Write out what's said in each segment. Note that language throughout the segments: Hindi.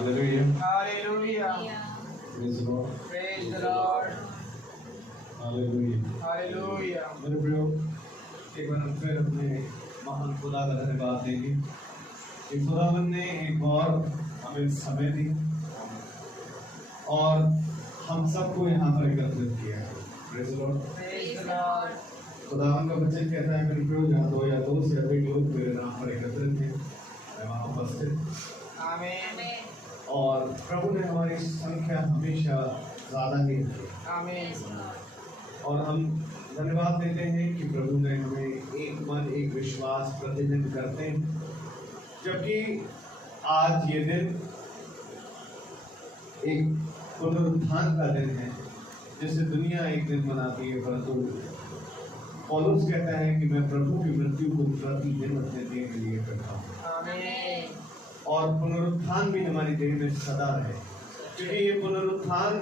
Hallelujah. Hallelujah. Praise the Lord. Praise the Lord. Hallelujah. Hallelujah. मेरे प्रियो, एक बार हम फिर अपने महान खुदा का धन्यवाद देंगे कि खुदावन ने एक और हमें समय दी और हम सबको यहाँ पर एकत्रित किया है। Praise the Lord. Praise the Lord. खुदावन का वचन कहता है मेरे प्रियो, जहाँ दो या दो से अधिक लोग मेरे नाम पर एकत्रित हैं, मैं वहाँ उपस्थित। Amen. और प्रभु ने हमारी संख्या हमेशा ज़्यादा ही रखी। Amen. और हम धन्यवाद देते हैं कि प्रभु ने हमें एक मन एक विश्वास प्रतिदिन करते हैं, जबकि आज ये दिन एक पुनरुत्थान का दिन है, जिसे दुनिया एक दिन मनाती है, परंतु पौलुस कहता है कि मैं प्रभु की मृत्यु को प्रतिदिन अपने देह के लिए करता हूँ। Amen. और पुनरुत्थान भी हमारी देह में सदा है, क्योंकि ये पुनरुत्थान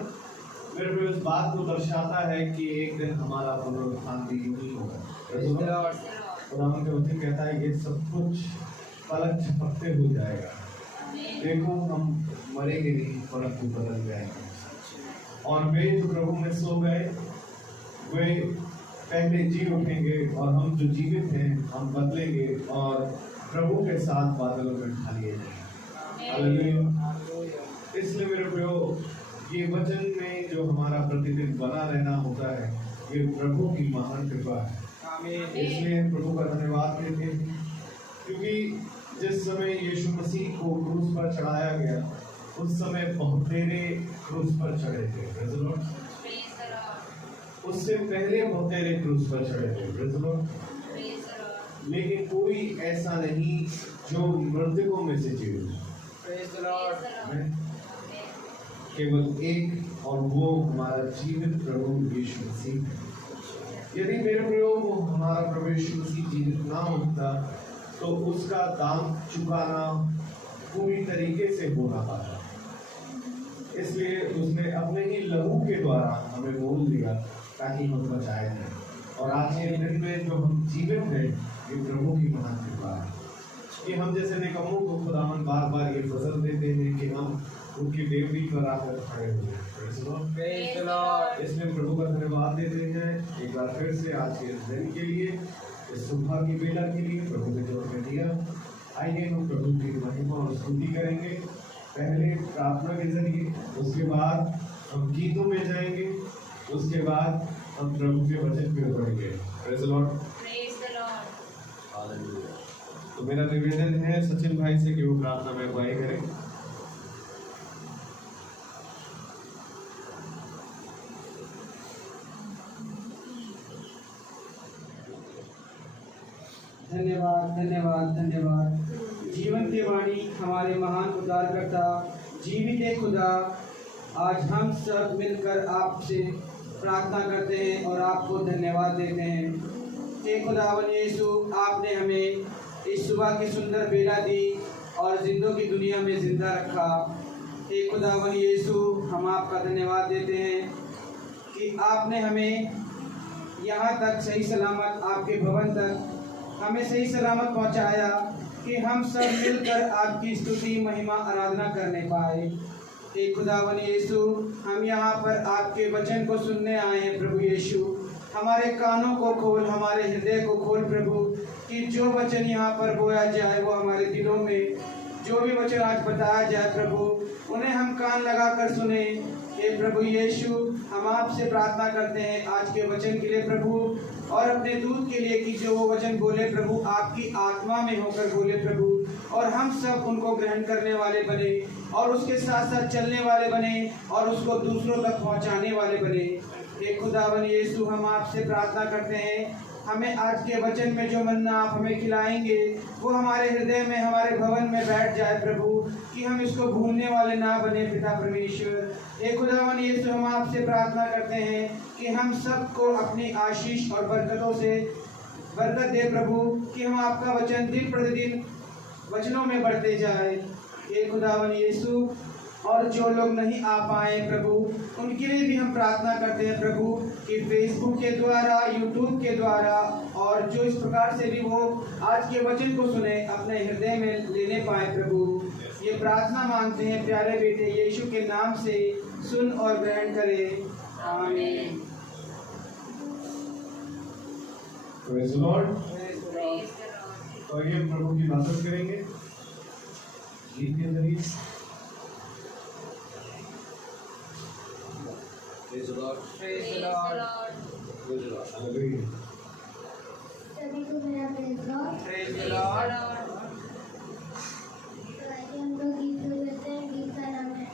मेरे को इस बात को दर्शाता है कि एक दिन हमारा पुनरुत्थान भी यूं ही होगा। Praise the Lord. खुदावन का वचन कहता है ये सब कुछ पलक झपकते हो जाएगा, देखो हम मरेंगे नहीं परंतु बदल जाएंगे। और वे जो प्रभु में सो गए वे पहले जी उठेंगे, और हम जो जीवित हैं हम बदलेंगे और प्रभु के साथ बादलों में उठा लिए जाएंगे। हालेलुया। Hallelujah. इसलिए मेरे प्रियो, ये वचन में जो हमारा प्रतिदिन बना रहना होता है, ये प्रभु की महान कृपा है। Amen. इसलिए प्रभु का धन्यवाद देते हैं, क्योंकि जिस समय यीशु मसीह को क्रूस पर चढ़ाया गया, उस समय बहुतेरे क्रूस पर चढ़े थे। Praise the Lord. उससे पहले बहुतेरे क्रूस पर चढ़े थे। Praise the Lord. लेकिन कोई ऐसा नहीं जो मृतकों में से जीवे। Praise the Lord. केवल एक, और वो हमारा जीवित प्रभु यीशु मसीह है। यदि मेरे प्रियो वो हमारा प्रभु यीशु मसीह जीवित ना होता तो उसका दाम चुकाना पूरी तरीके से हो ना पाता। इसलिए उसने अपने ही लहू के द्वारा हमें मोल दिया ताकि हम बचाए जाएं। और आज के दिन में जो हम जीवित हैं, ये प्रभु की महान कृपा है कि हम जैसे निकम्मों को खुदावन बार बार ये फजल देते हैं कि हम उनकी देवड़ी पर आकर खड़े हुए हैं। Praise the Lord. Praise the Lord. इसलिए प्रभु का धन्यवाद देते हैं एक बार फिर से आज के इस दिन के लिए, इस सुबह की बेला के लिए प्रभु ने जो हमें दिया। आइए हम प्रभु की महिमा और स्तुति करेंगे, पहले प्रार्थना के जरिए, उसके बाद हम गीतों में जाएंगे, उसके बाद हम प्रभु के वचन पे पढ़ेंगे। Praise the Lord. हालेलुया। तो मेरा निवेदन है सचिन भाई से कि वो प्रार्थना में अगुवाई करें। धन्यवाद, धन्यवाद, धन्यवाद। जीवन की वाणी हमारे महान उद्धारकर्ता जीवित खुदा, आज हम सब मिलकर आपसे प्रार्थना करते हैं और आपको धन्यवाद देते हैं। हे खुदावन यीशु, आपने हमें इस सुबह की सुंदर बेला दी और जिंदों की दुनिया में जिंदा रखा। हे खुदावन यीशु, हम आपका धन्यवाद देते हैं कि आपने हमें यहाँ तक सही सलामत, आपके भवन तक हमें सही सलामत पहुँचाया कि हम सब मिलकर आपकी स्तुति, महिमा, आराधना करने पाए। हे खुदावन यीशु, हम यहाँ पर आपके वचन को सुनने आए हैं। प्रभु यीशु, हमारे कानों को खोल, हमारे हृदय को खोल प्रभु, कि जो वचन यहाँ पर बोया जाए वो हमारे दिलों में, जो भी वचन आज बताया जाए प्रभु, उन्हें हम कान लगाकर सुने। हे प्रभु यीशु, हम आपसे प्रार्थना करते हैं आज के वचन के लिए प्रभु, और अपने दूत के लिए कि जो वो वचन बोले प्रभु आपकी आत्मा में होकर बोले प्रभु, और हम सब उनको ग्रहण करने वाले बने और उसके साथ साथ चलने वाले बने और उसको दूसरों तक पहुंचाने वाले बने। हे खुदावन यीशु, हम आपसे प्रार्थना करते हैं, हमें आज के वचन में जो मन्ना आप हमें खिलाएंगे वो हमारे हृदय में, हमारे भवन में बैठ जाए प्रभु, कि हम इसको भूलने वाले ना बने पिता परमेश्वर। हे खुदावन यीशु, हम आपसे प्रार्थना करते हैं कि हम सबको अपनी आशीष और बरकतों से बरकत दे प्रभु, कि हम आपका वचन दिन प्रतिदिन वचनों में बढ़ते जाए। हे खुदावन यीशु, और जो लोग नहीं आ पाए प्रभु, उनके लिए भी हम प्रार्थना करते हैं प्रभु, कि फेसबुक के द्वारा, यूट्यूब के द्वारा, और जो इस प्रकार से भी वो आज के वचन को सुने, अपने हृदय में लेने पाए प्रभु। ये प्रार्थना मांगते हैं प्यारे बेटे यीशु के नाम से, सुन और ग्रहण करे। आमीन। Praise the Lord। तो ये प्रभु की इबादत करेंगे गीत के जरिए। Praise the Lord। Praise the Lord। Praise the Lord। Hallelujah। सभी को मेरा praise Lord. Praise the Lord। तो आइए हम लोग गीत शुरू करते हैं। गीत का नाम है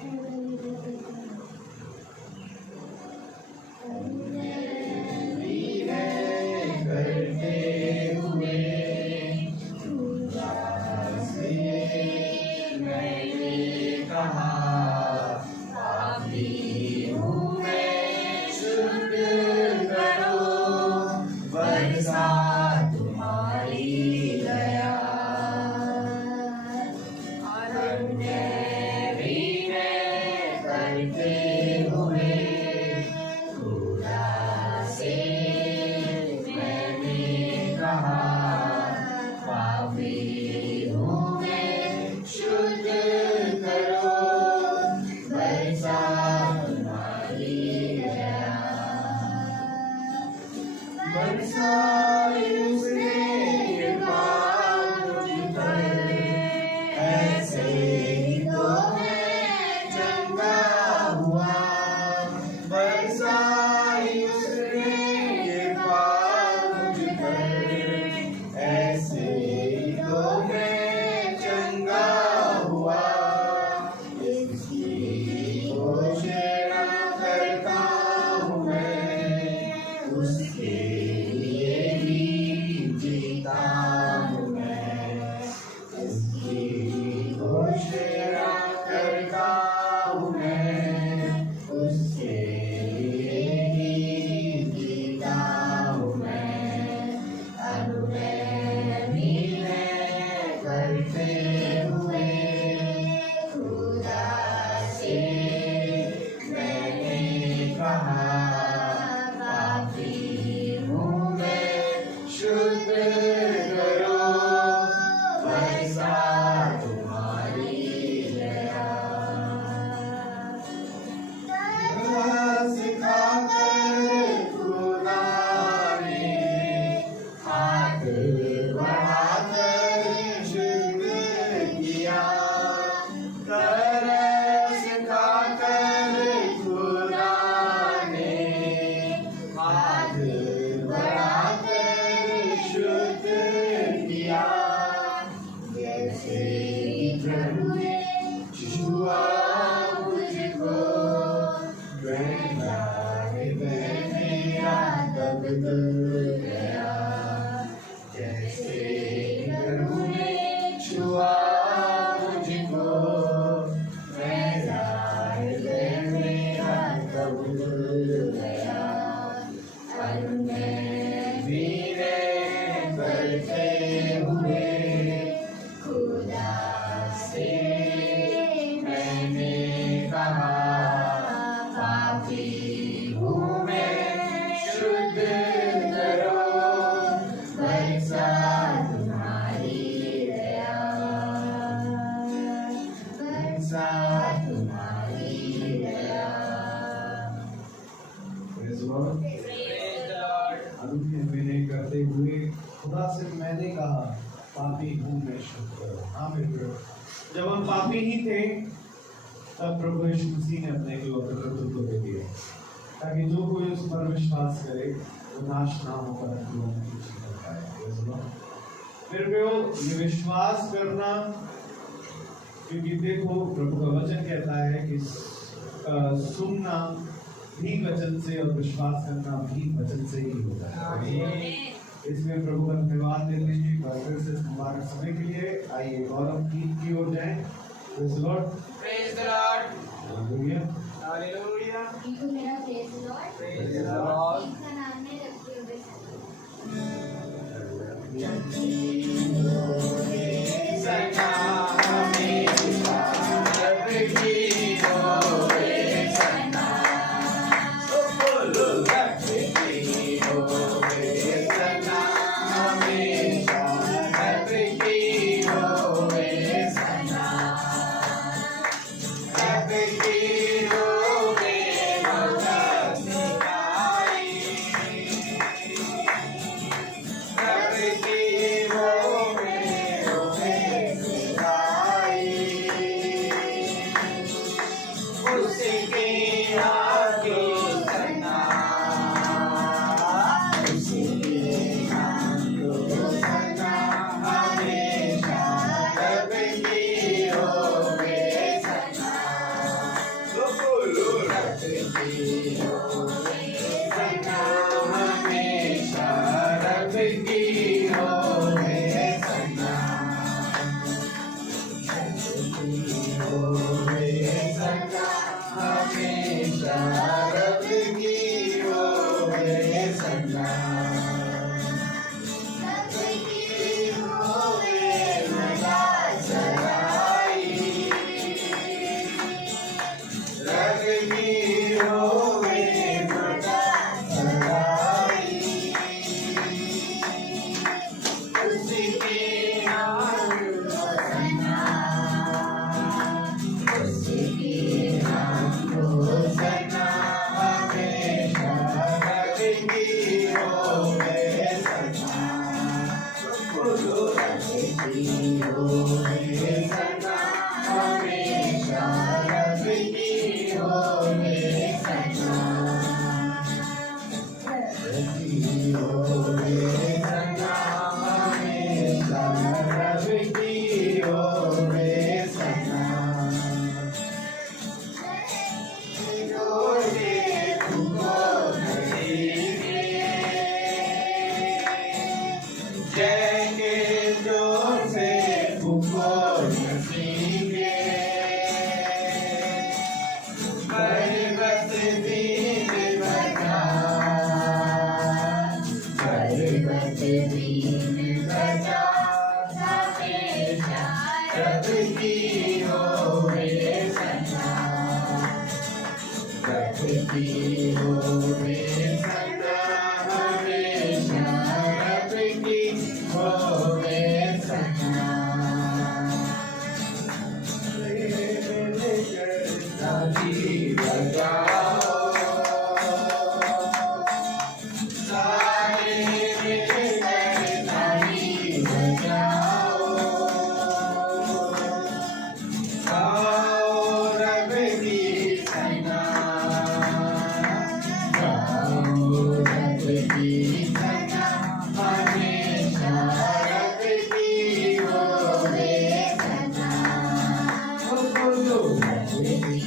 जब हम पापी ही थे तब प्रभु यीशु मसीह ने अपने इकलौते पुत्र को दे दिया ताकि जो कोई उस पर विश्वास करे वो नाश ना होकर जीवन पाए। फिर वो ये विश्वास करना, क्योंकि देखो प्रभु का वचन कहता है कि सुनना भी वचन से और विश्वास करना भी वचन से ही होता है। इसमें प्रभु का धन्यवाद देते हैं फिर से हमारे समय के लिए। आइए गौरव गीत की ओर जाएं। Praise the Lord. Praise the Lord. Hallelujah. Hallelujah. गीत को मेरा praise Lord. Praise the Lord. गीत का नाम है उसके आगे चलना, उसके नाम को चलना, हमेशा रब की होवे चलना, रब की होवे चलना, हमेशा रब की होवे चलना, होवे चलना, हमेशा रब की होवे चलना, रब की होवे मजा चलाई, रब की होवे मजा चलाई, उसके नाम को चलना, उसके नाम को चलना, हमेशा रब की होवे चलना, रब की होवे चलना, हमेशा रब की होवे चलना, रब की होवे चलना, हमेशा रब की होवे चलना, रोजे तुमको नसीबे, जय के जोर से तुमको नसीबे, बरगद दीन बजा, बरगद दीन बजा, हमेशा रब की होवे चलना, रब की होवे चलना, हमेशा रब की होवे चलना, ताली बजाओ, सारे मिलकर ताली बजाओ, गाओ रब की सना, गाओ रब की सना, हमेशा रब की होवे चलना, बोलो रब की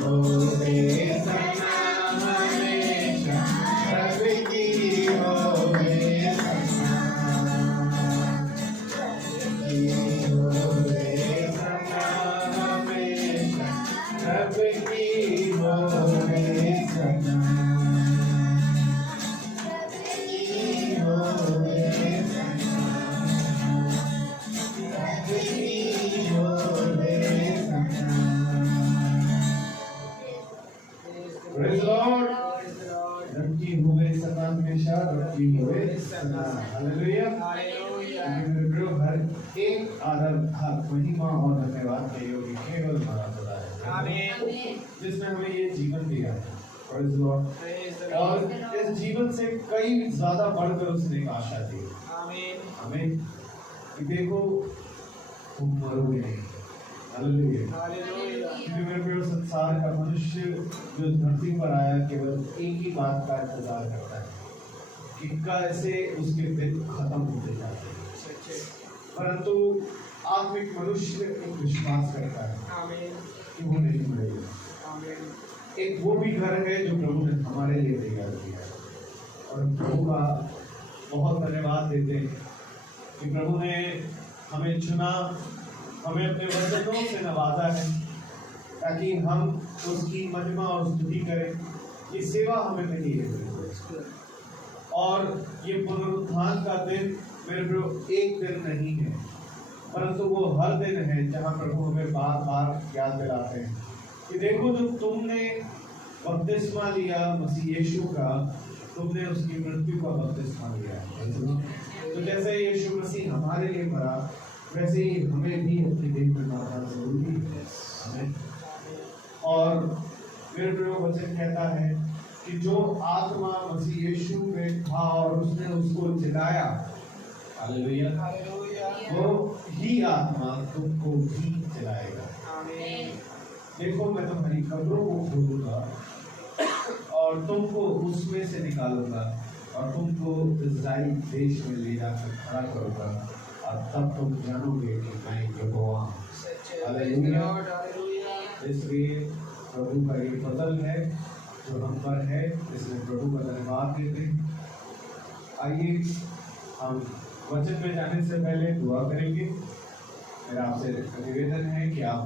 होवे चलना, हमेशा रब की होवे चलना, रब की होवे चलना, हमेशा रब की होवे चलना, रब की होवे चलना, रब की होवे चलना। Praise the Lord. रब की होवे सना, हमेशा रब की होवे सना। हालेलुया। मेरे प्रियो, हर एक आदर, हर महिमा और धन्यवाद के योग्य केवल हमारा खुदा है, आमीन। जिसने हमें ये जीवन दिया है। Praise the Lord. और इस जीवन से कई ज्यादा बढ़कर उसने एक आशा दी। आमीन। हमें कि देखो तुम मरोगे नहीं। हालेलुया। हालेलुया। क्योंकि मेरे प्रियो, संसार का मनुष्य जो धरती पर आया केवल एक ही बात का इंतजार करता है कि कैसे उसके दिन खत्म होते जाते हैं, सच्चे। परंतु आत्मिक मनुष्य एक विश्वास करता है आमीन। कि वो नहीं मरेगा। आमीन। एक वो भी घर है जो प्रभु ने हमारे लिए तैयार किया है, और प्रभु का बहुत धन्यवाद देते हैं कि प्रभु ने हमें चुना, हमें अपने वचनों से नवाजा है ताकि हम उसकी महिमा और स्तुति करें। ये सेवा हमें मिली है, और ये पुनरुत्थान का दिन मेरे प्रभु एक दिन नहीं है, परंतु वो हर दिन है जहाँ प्रभु हमें बार बार याद दिलाते हैं कि देखो, जब तुमने बपतिस्मा लिया मसीह यीशु का, तुमने उसकी मृत्यु का बपतिस्मा लिया। तो जैसे यीशु मसीह हमारे लिए मरा, वैसे ही हमें भी अपने देह में मरना जरूरी है। हमें और मेरे प्रभु वचन कहता है कि जो आत्मा मसीह यीशु में था और उसने उसको जिलाया, हालेलुया, वो ही आत्मा तुमको भी जिलाएगा। देखो मैं तुम्हारी कब्रों को खोलूंगा और तुमको उसमें से निकालूंगा और तुमको इस्राएल देश में ले जाकर खड़ा करूंगा और तब तुम जानोगे कि मैं यहोवा हूं। हालेलुया। इसलिए प्रभु का ये फजल है जो हम पर है, इसलिए प्रभु का धन्यवाद देते हैं। आइए हम वचन में जाने से पहले दुआ करेंगे। मेरा आपसे निवेदन है कि आप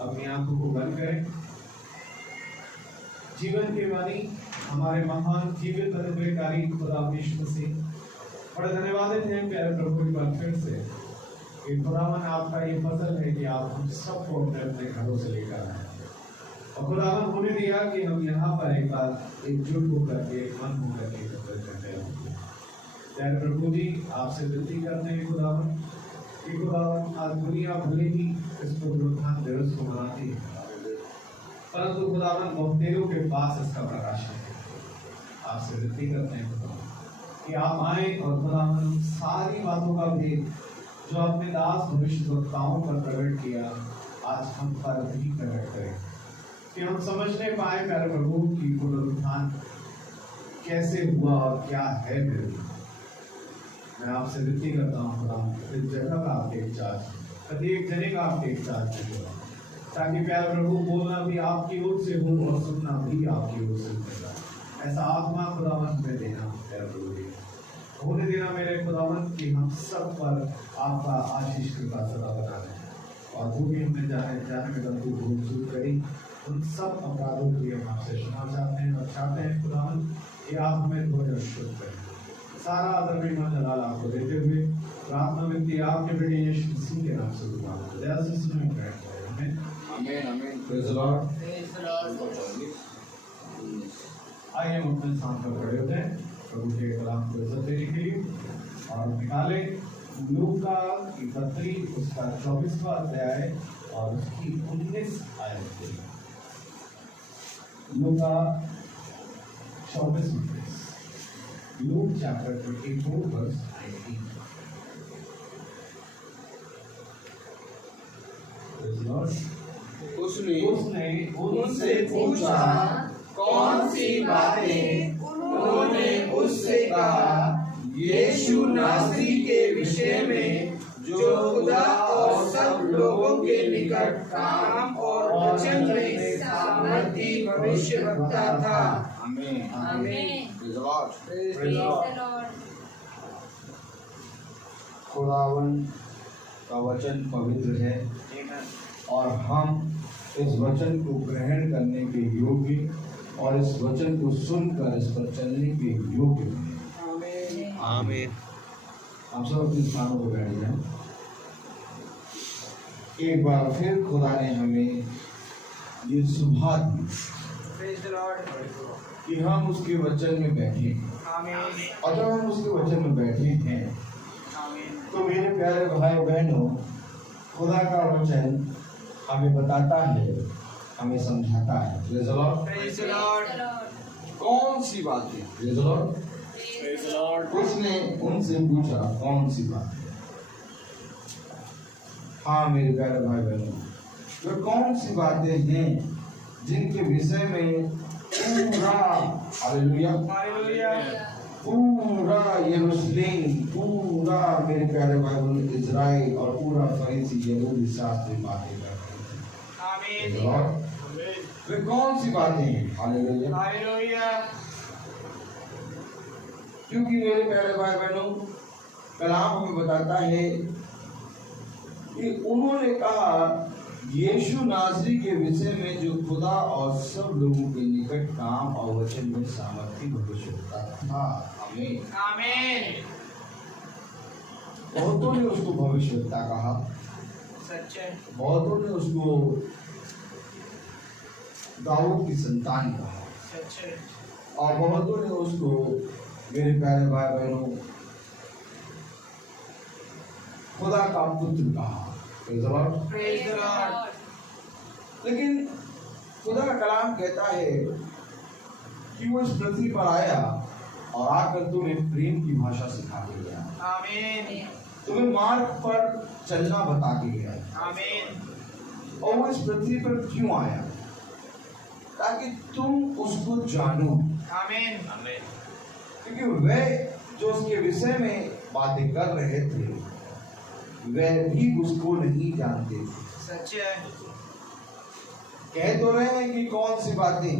अपनी आंखों को बंद करें। जीवन की वाणी हमारे महान जीवित अनुग्रहकारी खुदा यीशु मसीह, बड़ा धन्यवादित हैं प्यारे प्रभु एक बार फिर से कि खुदावन आपका ये फजल है कि आप हम सबको अपने अपने घरों से लेकर आए और खुदावन होने दिया कि हम यहाँ पर एक बार एकजुट होकर के मन होकर के एकत्र करते हैं। प्यारे प्रभु जी, आपसे विनती करते हैं खुदावन कि खुदावन आज दुनिया भले ही इस पुनरुत्थान दिवस को मनाती है, परंतु खुदावन बहुतेरों के पास इसका प्रकाशन है। आपसे विनती करते हैं खुदावन कि आप आए और खुदावन सारी बातों का भेद जो अपने दास भविष्यवक्ताओं पर प्रकट किया आज हम पर भी प्रकट करें, कि हम समझने पाए प्यारे प्रभु की पुनरुत्थान कैसे हुआ और क्या है। मैं आपसे विनती करता हूँ खुदावन इस जगह का आपके इंचार्ज, प्रत्येक जने का आपके इंचार्ज है, ताकि प्यारे प्रभु बोलना भी आपकी ओर से हो और सुनना भी आपकी ओर से होगा। ऐसा आत्मा खुदावन में देना प्यारे प्रभु जी, होने देना मेरे खुदावन कि हम सब पर आपका आशीष कृपा सदा बना रहे और वो भी हमने जाने में गलती भूल चूक करी उन सब अपराधों के लिए हम आपसे क्षमा चाहते हैं और चाहते हैं खुदावन कि आप हमें धोए शुद्ध करें। सारा आदर भी मन जलाल आपको देते हुए प्रार्थना विनती आपके बेटे यीशु मसीह के नाम से दुआ दया से सुने आमीन आमीन। Praise the Lord. आइए हम अपने स्थान पर खड़े होते हैं प्रभु के कलाम को इज्जत देने के लिए और निकाले लूका की पत्री उसका 24वां अध्याय और उसकी 19 आयत। लूका 24 Luke chapter 24 verse 19। उसने उनसे पूछा कौन सी बातें उन्होंने उससे कहा यीशु नासरी के विषय में जो खुदा और सब लोगों के निकट काम और वचन में सामर्थी भविष्यवक्ता था। आमीन आमीन। Praise the Lord. Praise the Lord. खुदावन का वचन पवित्र है और हम इस वचन को ग्रहण करने के योग्य और इस वचन को सुनकर इस पर चलने के योग्य हैं। आमीन। आप सब अपने स्थानों पर बैठ जाएं। एक बार फिर खुदा ने हमें ये सुभाग दी प्रेज़ द लॉर्ड। कि हम उसके वचन में बैठे हैं आमीन। और जब हम उसके वचन में बैठे हैं आमीन। तो मेरे प्यारे भाई बहनों, खुदा का वचन हमें बताता है, हमें समझाता है। Praise the Lord. Praise the Lord. कौन सी बातें? Praise the Lord. Praise the Lord. उसने उनसे पूछा कौन सी बात है। हाँ मेरे प्यारे भाई बहनों, वे कौन सी बातें हैं जिनके विषय में पूरा हालेलुया हालेलुया पूरा यरूशलेम, पूरा मेरे प्यारे भाई बहनों इज़राइल और पूरा फरीसी यहूदी शास्त्री बातें करते हैं। आमीन। वे कौन सी बातें हैं? हालेलुया। हालेलुया। क्योंकि मेरे प्यारे भाई बहनों, कलाम हमें बताता है कि उन्होंने कहा यीशु नासरी के विषय में जो खुदा और सब लोगों के निकट काम और वचन में सामर्थी भविष्यवक्ता था। आमीन आमीन। बहुतों ने उसको भविष्यवक्ता कहा, सच है। बहुतों ने उसको दाऊद की संतान कहा सच है। और बहुतों ने उसको मेरे प्यारे भाई बहनों खुदा का पुत्र कहा। Praise the Lord. Praise the Lord. लेकिन खुदा का कलाम कहता है कि वो इस पृथ्वी पर आया और आकर तुम्हें प्रेम की भाषा सिखा के गया, आमीन। तुम्हें मार्ग पर चलना बता के गया, आमीन। और वो इस पृथ्वी पर क्यों आया? ताकि तुम उसको जानो। आमीन। क्योंकि वह जो उसके विषय में बातें कर रहे थे वह भी उसको नहीं जानते थे। सच है। कह तो रहे हैं कि कौन सी बातें,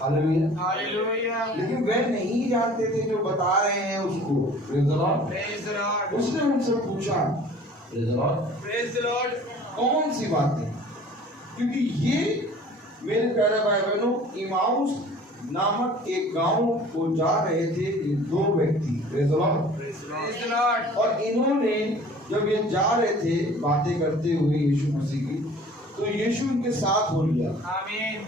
हालेलुया, हालेलुया। लेकिन वह नहीं जानते थे जो बता रहे हैं उसको। Praise the Lord. Praise the Lord. उसने उनसे पूछा, praise the Lord, praise the Lord. कौन सी बातें? क्योंकि ये मेरे प्यारे भाई बहनों, इमाउस नामक एक गांव को जा रहे थे ये दो व्यक्ति। Praise the Lord. Praise the Lord. और इन्होंने जब ये जा रहे थे बातें करते हुए यीशु मसीह की, तो यीशु इनके साथ हो लिया। आमीन।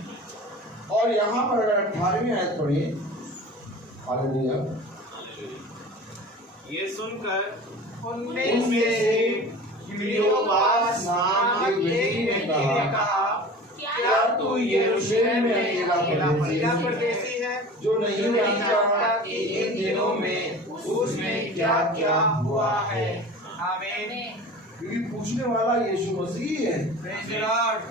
और यहाँ पर अगर 18वीं आयत पढ़े, हालेलुया, ये सुनकर उनमें से क्लियोपास नाम के व्यक्ति ने कहा, क्या तू यरूशलेम में अकेला परदेसी है जो नहीं जानता कि इन दिनों में उसमें क्या क्या हुआ है? आमीन। क्योंकि पूछने वाला यीशु मसीह है प्रेज द लॉर्ड।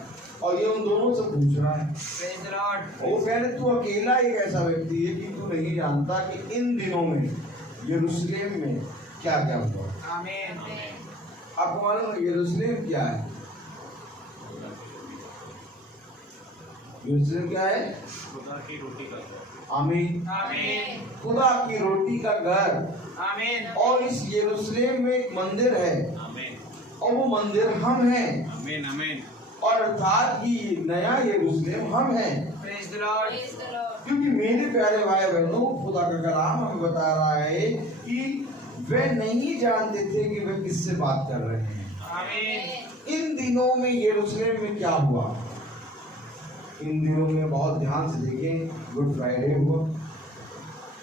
और ये उन दोनों से पूछ रहा है। Praise the Lord. और वो कह रहे तू अकेला एक ऐसा व्यक्ति है कि तू नहीं जानता कि इन दिनों में यरूशलेम में क्या क्या हुआ। आमीन। आपको मालूम है यरूशलेम क्या है? यरूशलेम क्या है? खुदा की रोटी का आमीन। आमीन। खुदा की रोटी का घर। आमीन। और इस यरूशलेम में एक मंदिर है आमीन। और वो मंदिर हम हैं। आमीन। आमीन। और अर्थात कि नया यरूशलेम हम हैं। Praise the Lord. Praise the Lord. क्योंकि मेरे प्यारे भाई बहनों, खुदा का कलाम हमें बता रहा है कि वे नहीं जानते थे कि वे किससे बात कर रहे हैं। आमीन। इन दिनों में यरूशलेम में क्या हुआ? इन दिनों में बहुत ध्यान से देखें, गुड फ्राइडे हुआ,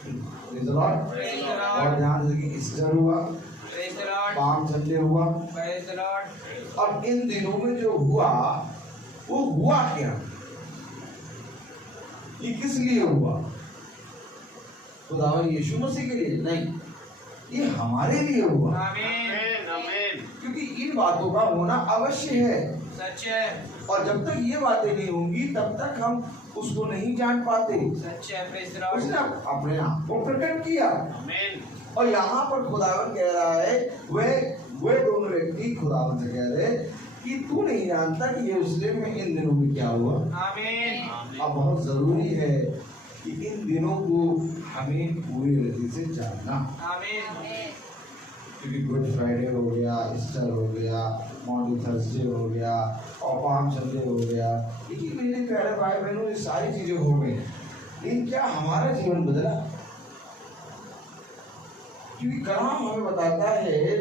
praise the Lord, praise the Lord. और ध्यान से देखें ईस्टर हुआ, praise the Lord. Palm Sunday हुआ। Praise the Lord. अब इन दिनों में जो हुआ वो हुआ क्या? ये किस लिए हुआ? खुदावन यीशु मसीह के लिए नहीं, ये हमारे लिए हुआ। आमीन। आमीन। क्योंकि इन बातों का होना अवश्य है, सच है। और जब तक ये बातें नहीं होंगी तब तक हम उसको नहीं जान पाते। सच है। Praise the Lord. उसने अपने आप को प्रकट किया। आमीन। और यहाँ पर खुदावन कह रहा है, वे दोनों व्यक्ति खुदावन से कह रहे कि तू नहीं जानता कि यरूशलेम में इन दिनों में क्या हुआ। आमीन। अब बहुत जरूरी है कि इन दिनों को हमें पूरी रीति से जानना। आमीन। क्योंकि गुड फ्राइडे हो गया, ईस्टर हो गया, मॉर्निंग थर्सडे हो गया और पाम संडे हो गया, ये मेरे प्यारे भाई बहनों ये सारी चीजें हो गई, लेकिन क्या हमारा जीवन बदला? क्योंकि कलाम हमें बताता है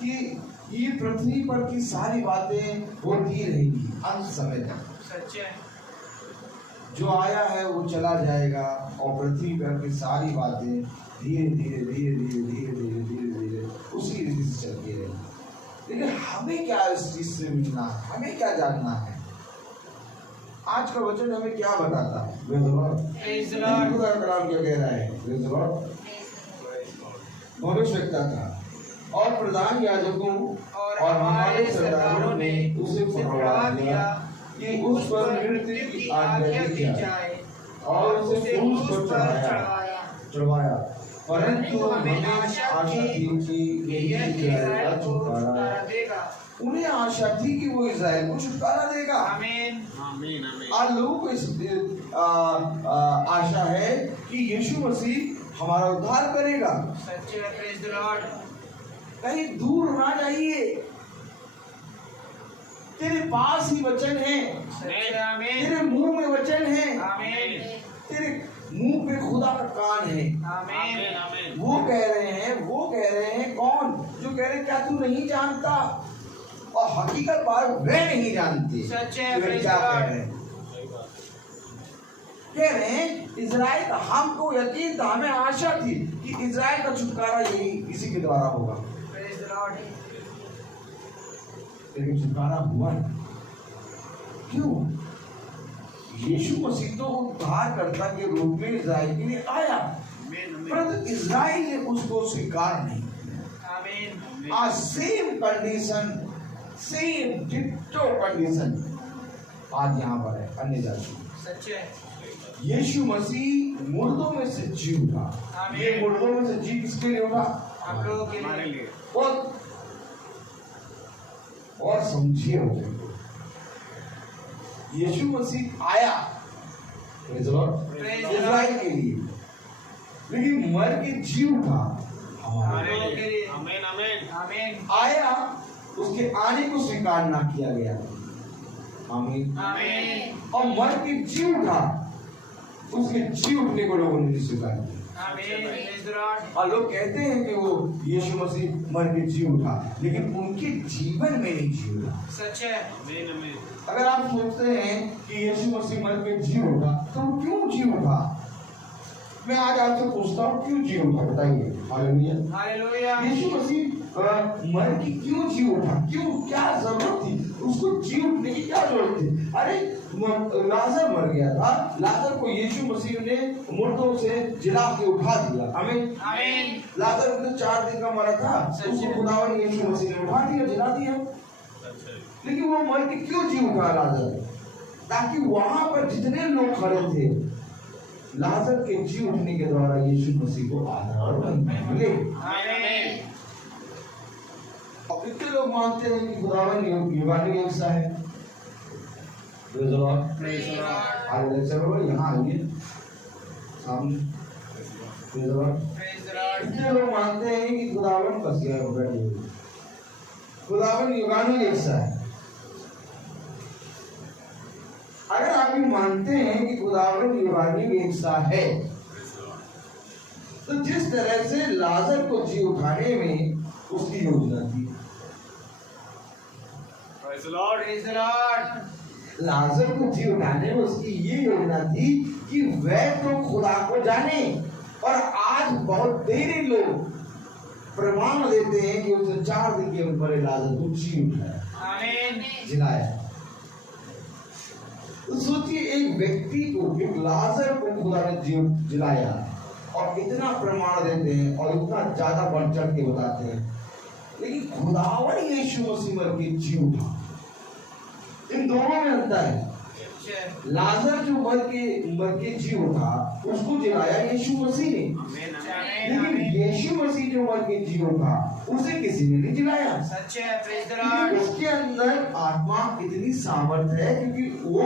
कि ये पृथ्वी पर की सारी बातें होती रहेंगी अंत समय तक। सच है। जो आया है वो चला जाएगा और पृथ्वी पर की सारी बातें धीरे धीरे धीरे धीरे धीरे धीरे धीरे धीरे उसी रीति से चलती रहेगी। लेकिन हमें क्या इस चीज से मिलना है, हमें क्या जानना है? आज का वचन हमें क्या बताता है? Praise the Lord. खुदा का कलाम क्या कह रहा है? Praise the Lord. भविष्यवक्ता था और प्रधान याजकों और हमारे सरदारों ने उसे पकड़वा दिया कि उस पर मृत्यु की आज्ञा दी जाए और उसे क्रूस पर चढ़वाया। परंतु हमें आशा थी कि यह इस्राएल का छुटकारा देगा। उन्हें आशा थी कि वो इस्राएल को छुटकारा देगा। आमीन। आमीन। आमीन। आज लोगों को इस आशा है कि यीशु मसीह हमारा उद्धार करेगा। सच है। Praise the Lord. कहीं दूर ना जाइए, तेरे पास ही वचन है, सच है। आमीन। तेरे मुंह में वचन है, आमीन। तेरे मुंह पे खुदा का कान है। आमीन। आमीन। वो कह रहे हैं कौन? जो कह रहे हैं क्या तू नहीं जानता? और हकीकत बात वे नहीं जानते। सच है। वे प्रेज क्या द कह लॉर्ड। रहे हैं? कह रहे हैं इजराइल का हमको यकीन था, हमें आशा थी कि इजराइल का छुटकारा यही इसी के द्वारा होगा। Praise the Lord. लेकिन छुटकारा हुआ नहीं। क्यों? यीशु मसीह तो उद्धारकर्ता के रूप में इजराइल के लिए आया, परंतु इजराइल ने उसको स्वीकार नहीं किया। आमीन। आज same condition same ditto condition आज यहाँ पर है अन्य जाति। सच है। यीशु मसीह मुर्दों में से जी उठा। आमीन। ये मुर्दों में से जी किसके लिए उठा? हम लोगों के लिए। और समझिए हो यीशु मसीह आया इज़राइल के लिए, लेकिन मर के जी उठा हमारे लिए। आमीन आमीन आमीन। आया, उसके आने को स्वीकार ना किया गया। आमीन आमीन। और मर के जी उठा, उसके जी उठने को लोगों ने नहीं स्वीकार किया। और लोग कहते हैं कि वो यीशु मसीह मर के जी उठा, लेकिन उनके जीवन में नहीं जी उठा। सच है। अगर आप सोचते हैं कि यीशु मसीह मर के जी उठा, तो वो क्यों जी उठा? मैं आज आपसे पूछता हूँ, क्यों जी उठा? बताइए। हालेलुया। हालेलुया। यीशु मसीह मर के क्यों जी उठा? क्यों? क्या जरूरत थी उसको जी उठने की? क्या जरूरत थी? अरे लाजर मर गया था, लाजर को यीशु मसीह ने मुर्दों से जिला के उठा दिया। आमीन आमीन। लाजर तो 4 दिन का मरा था, उसको खुदावन यीशु मसीह ने उठा दिया, जिला दिया। लेकिन वो मर के क्यों जी उठा लाजर? ताकि वहां पर जितने लोग खड़े थे, लाजर के जी उठने के द्वारा यीशु मसीह को आधार मिले। आमीन। और कितने लोग मानते हैं कि खुदावन युगानी एकसा है? Praise the Lord. Praise the Lord. Hallelujah. चलो यहाँ आइए सामने। Praise the Lord. Praise the Lord. कितने लोग मानते हैं कि खुदावन कसिया हो बैठे हुए? खुदावन युगानी एकसा है। अगर आप ये मानते हैं कि खुदावन युगानी एकसा है, तो जिस तरह से लाजर को जी उठाने में उसकी योजना थी, praise the Lord. Praise the Lord. लाजर को जी उठाने में उसकी ये योजना थी कि वह तो खुदा को जाने। और आज बहुत देरी लोग प्रमाण देते हैं कि उसने 4 दिन के ऊपर लाजर को जी उठाया, आमीन। जिलाया। तो सोचिए, एक व्यक्ति को, एक लाजर को खुदा ने जिलाया, और इतना प्रमाण देते हैं और इतना ज्यादा बढ़ चढ़ के बताते हैं, लेकिन खुदावन यीशु मसीह मर के जी उठा। इन दोनों में अंतर है। लाजर जो मर के जी उठा, उसको जिलाया यीशु मसीह ने, लेकिन यीशु मसीह जो मर के जी उठा, उसे किसी ने नहीं जिलाया। सच है। Praise the Lord. उसके अंदर आत्मा इतनी सामर्थ है, क्योंकि वो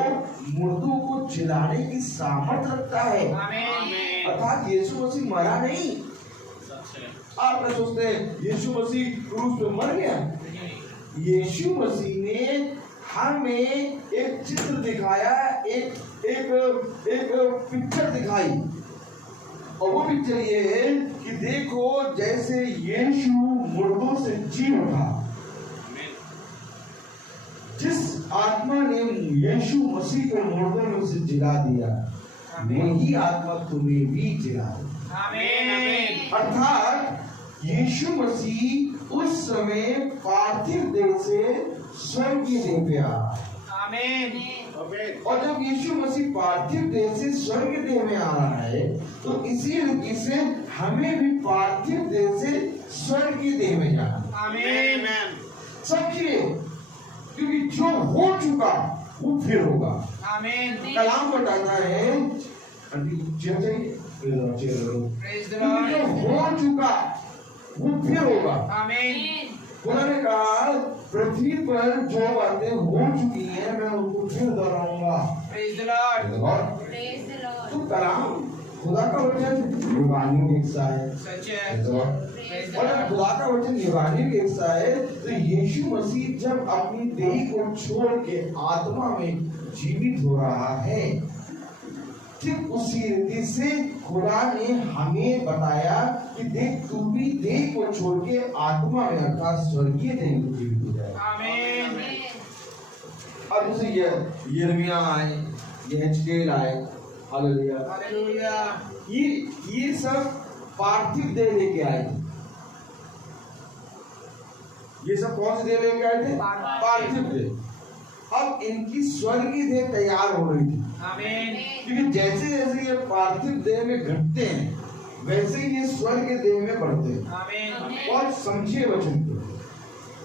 मुर्दों को जिलाने की सामर्थ रखता है। आमीन। अर्थात यीशु मसीह मरा नहीं। आप क्या सोचते हैं यीशु मसीह क्रूस पे मर गया? यीशु मसीह ने हमें एक चित्र दिखाया, एक पिक्चर दिखाई, और वो पिक्चर ये है कि देखो, जैसे यीशु मुर्दों से जी उठा, जिस आत्मा ने यीशु मसीह को मुर्दों में से जिला दिया, वही आत्मा तुम्हें भी जिला दे। आमीन। अर्थात यीशु मसीह उस समय पार्थिव देह से स्वर्गीय देह पे आया। आमीन। और जब यीशु मसीह पार्थिव देह से स्वर्ग देह में आ रहा है, तो इसी रीति से हमें भी पार्थिव देह से स्वर्गीय देह में जाना। आमीन। समझिए, क्योंकि जो हो चुका वो फिर होगा। आमीन। कलाम बताता है, प्रेज़ द जो लॉर्ड। हो चुका वो फिर होगा। आमीन। उन्होंने कहा, पृथ्वी पर जो बातें हो चुकी हैं, मैं उनको फिर दोहराऊंगा। Praise the Lord. और प्रेज़ द लॉर्ड। तो कलाम खुदा का वचन युगानी का हिस्सा है। सच है। और प्रेज़ द जब लॉर्ड। खुदा का वचन युगानी का हिस्सा है, तो यीशु मसीह जब अपनी देह को छोड़ के आत्मा में जीवित हो रहा है, ठीक उसी रीति से खुदा ने हमें बताया कि देख, तू भी देह को छोड़ के आत्मा में, अर्थात स्वर्गीय देह में जीवित हो जाए। आमीन। अब उसे यिर्मयाह आए, यहेजकेल आए, हालेलुया, हालेलुया। ये सब पार्थिव देह लेके आए थे। ये सब कौन से देह लेके आए थे? पार्थिव देह। अब इनकी स्वर्गीय देह तैयार हो रही थी, आमीन। क्योंकि जैसे जैसे ये पार्थिव देह में घटते हैं, वैसे ही ये स्वर्गीय देह में बढ़ते हैं। आमीन। और समझिए वचन को,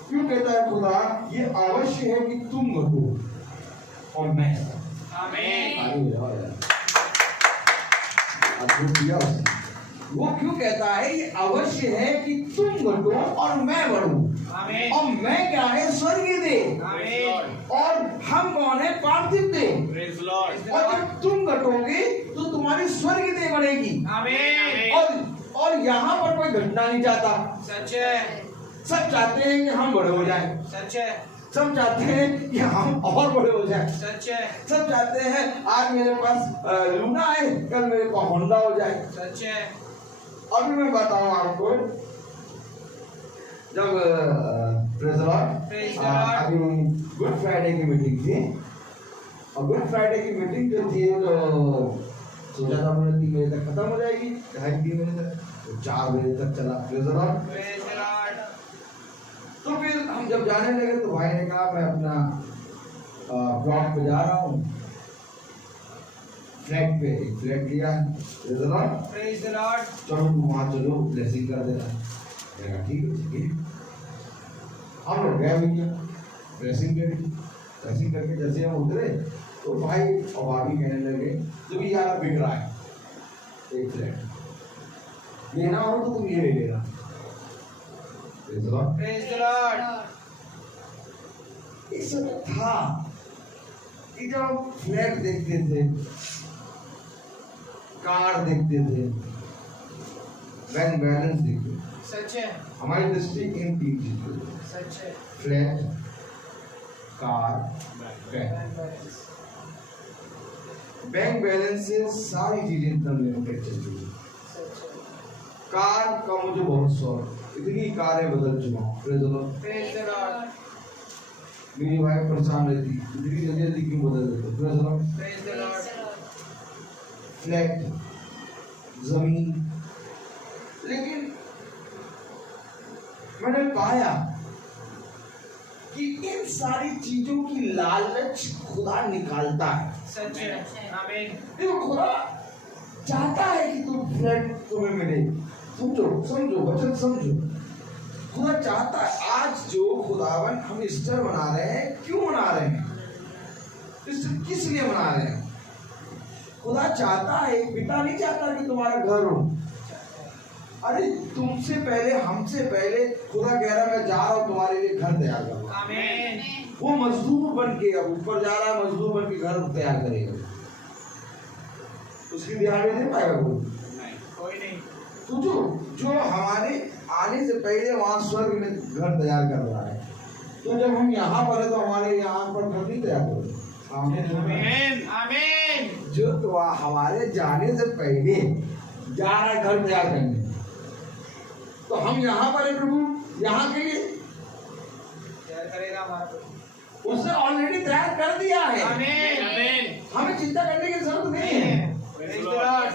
क्यों कहता है खुदा ये अवश्य है कि तुम घटो और मैं। आमीन। दिया उसने। वो क्यों कहता है ये अवश्य है कि तुम घटो और मैं बढ़ूं। आमीन। और मैं क्या है? स्वर्गीय देह। आमीन। और हम कौन है? पार्थिव देह। Praise the Lord. और जब तुम घटोगे तो तुम्हारी स्वर्गीय देह बढ़ेगी। आमीन। और यहाँ पर कोई घटना नहीं चाहता। सच है। सब चाहते हैं कि हम बड़े हो जाएं। सच है। सब चाहते हैं कि हम और बड़े हो जाएं। सच है। सब चाहते हैं आज मेरे पास लूना है, कल मेरे पास होंडा हो जाए। सच है। अभी मैं बताऊं आपको, जब Praise the Lord. अभी गुड फ्राइडे की मीटिंग थी, और गुड फ्राइडे की मीटिंग जो थी तो सोचा था मैंने 3 बजे तक खत्म हो जाएगी, 2:30-3 बजे तक, तो 4 बजे तक चला। Praise the Lord. Praise the Lord. तो फिर हम जब जाने लगे तो भाई ने कहा मैं अपना ब्लॉक पे जा रहा हूँ, फ्लैट पे, एक फ्लैट लिया है। Praise the Lord. Praise the Lord. चलो तुम वहाँ चलो, ब्लेसिंग कर देना। मैंने कहा ठीक है। हम लोग गए भैया, ब्लेसिंग करी। ब्लेसिंग करके जैसे हम उतरे तो भाई और भाभी कहने लगे तो भी यार बिक रहा है एक फ्लैट, लेना हो तो तुम ये ले लेना। Praise the Lord. Praise the Lord. इस समय था कि जब फ्लैट देखते थे, कार देखते थे, बैंक बैलेंस देखते थे, सच है। हमारी दृष्टि इन 3 चीजों पे, सच है। Flat, car, bank. Bank balance से सारी चीजें इतना लिमिटेड चलती है। सच है। कार का मुझे बहुत शौक, इतनी कारें बदल चुका हूँ। Praise the Lord. Praise the Lord. मेरी वाइफ परेशान रहती, इतनी जल्दी क्यों बदल देते। Praise the Lord. Praise the Lord. Flat, जमीन, लेकिन मैंने पाया कि इन सारी चीजों की लालच खुदा निकालता है। सच है। आमीन। देखो खुदा चाहता है कि तुम फ्लैट तुम्हें मिले। समझो वचन समझो। खुदा चाहता है, आज जो खुदावन हम ईस्टर मना रहे हैं, क्यों मना रहे हैं? ईस्टर किस लिए मना रहे हैं? खुदा चाहता है, पिता नहीं चाहता कि तुम्हारा घर हो। अरे तुमसे पहले, हमसे पहले खुदा कह रहा है मैं जा रहा हूँ तुम्हारे लिए घर तैयार करूँगा। आमीन। वो मजदूर बन के अब ऊपर जा रहा है, मजदूर बन के घर तैयार करेगा। उसकी दिहाड़ी दे पाएगा कोई? कोई नहीं। सोचो, जो हमारे आने से पहले वहां स्वर्ग में घर तैयार कर रहा है, तो जब हम यहाँ पर है तो हमारे यहाँ पर घर नहीं तैयार करेगा। आमीन। आमीन। जो तो हमारे जाने से पहले जा रहा है घर तैयार करने, तो हम यहाँ पर है प्रभु, यहाँ के लिए तैयार करेगा हमारा प्रभु। उसने ऑलरेडी तैयार कर दिया है। आमीन। आमीन। हमें चिंता करने की जरूरत नहीं है। Praise the Lord.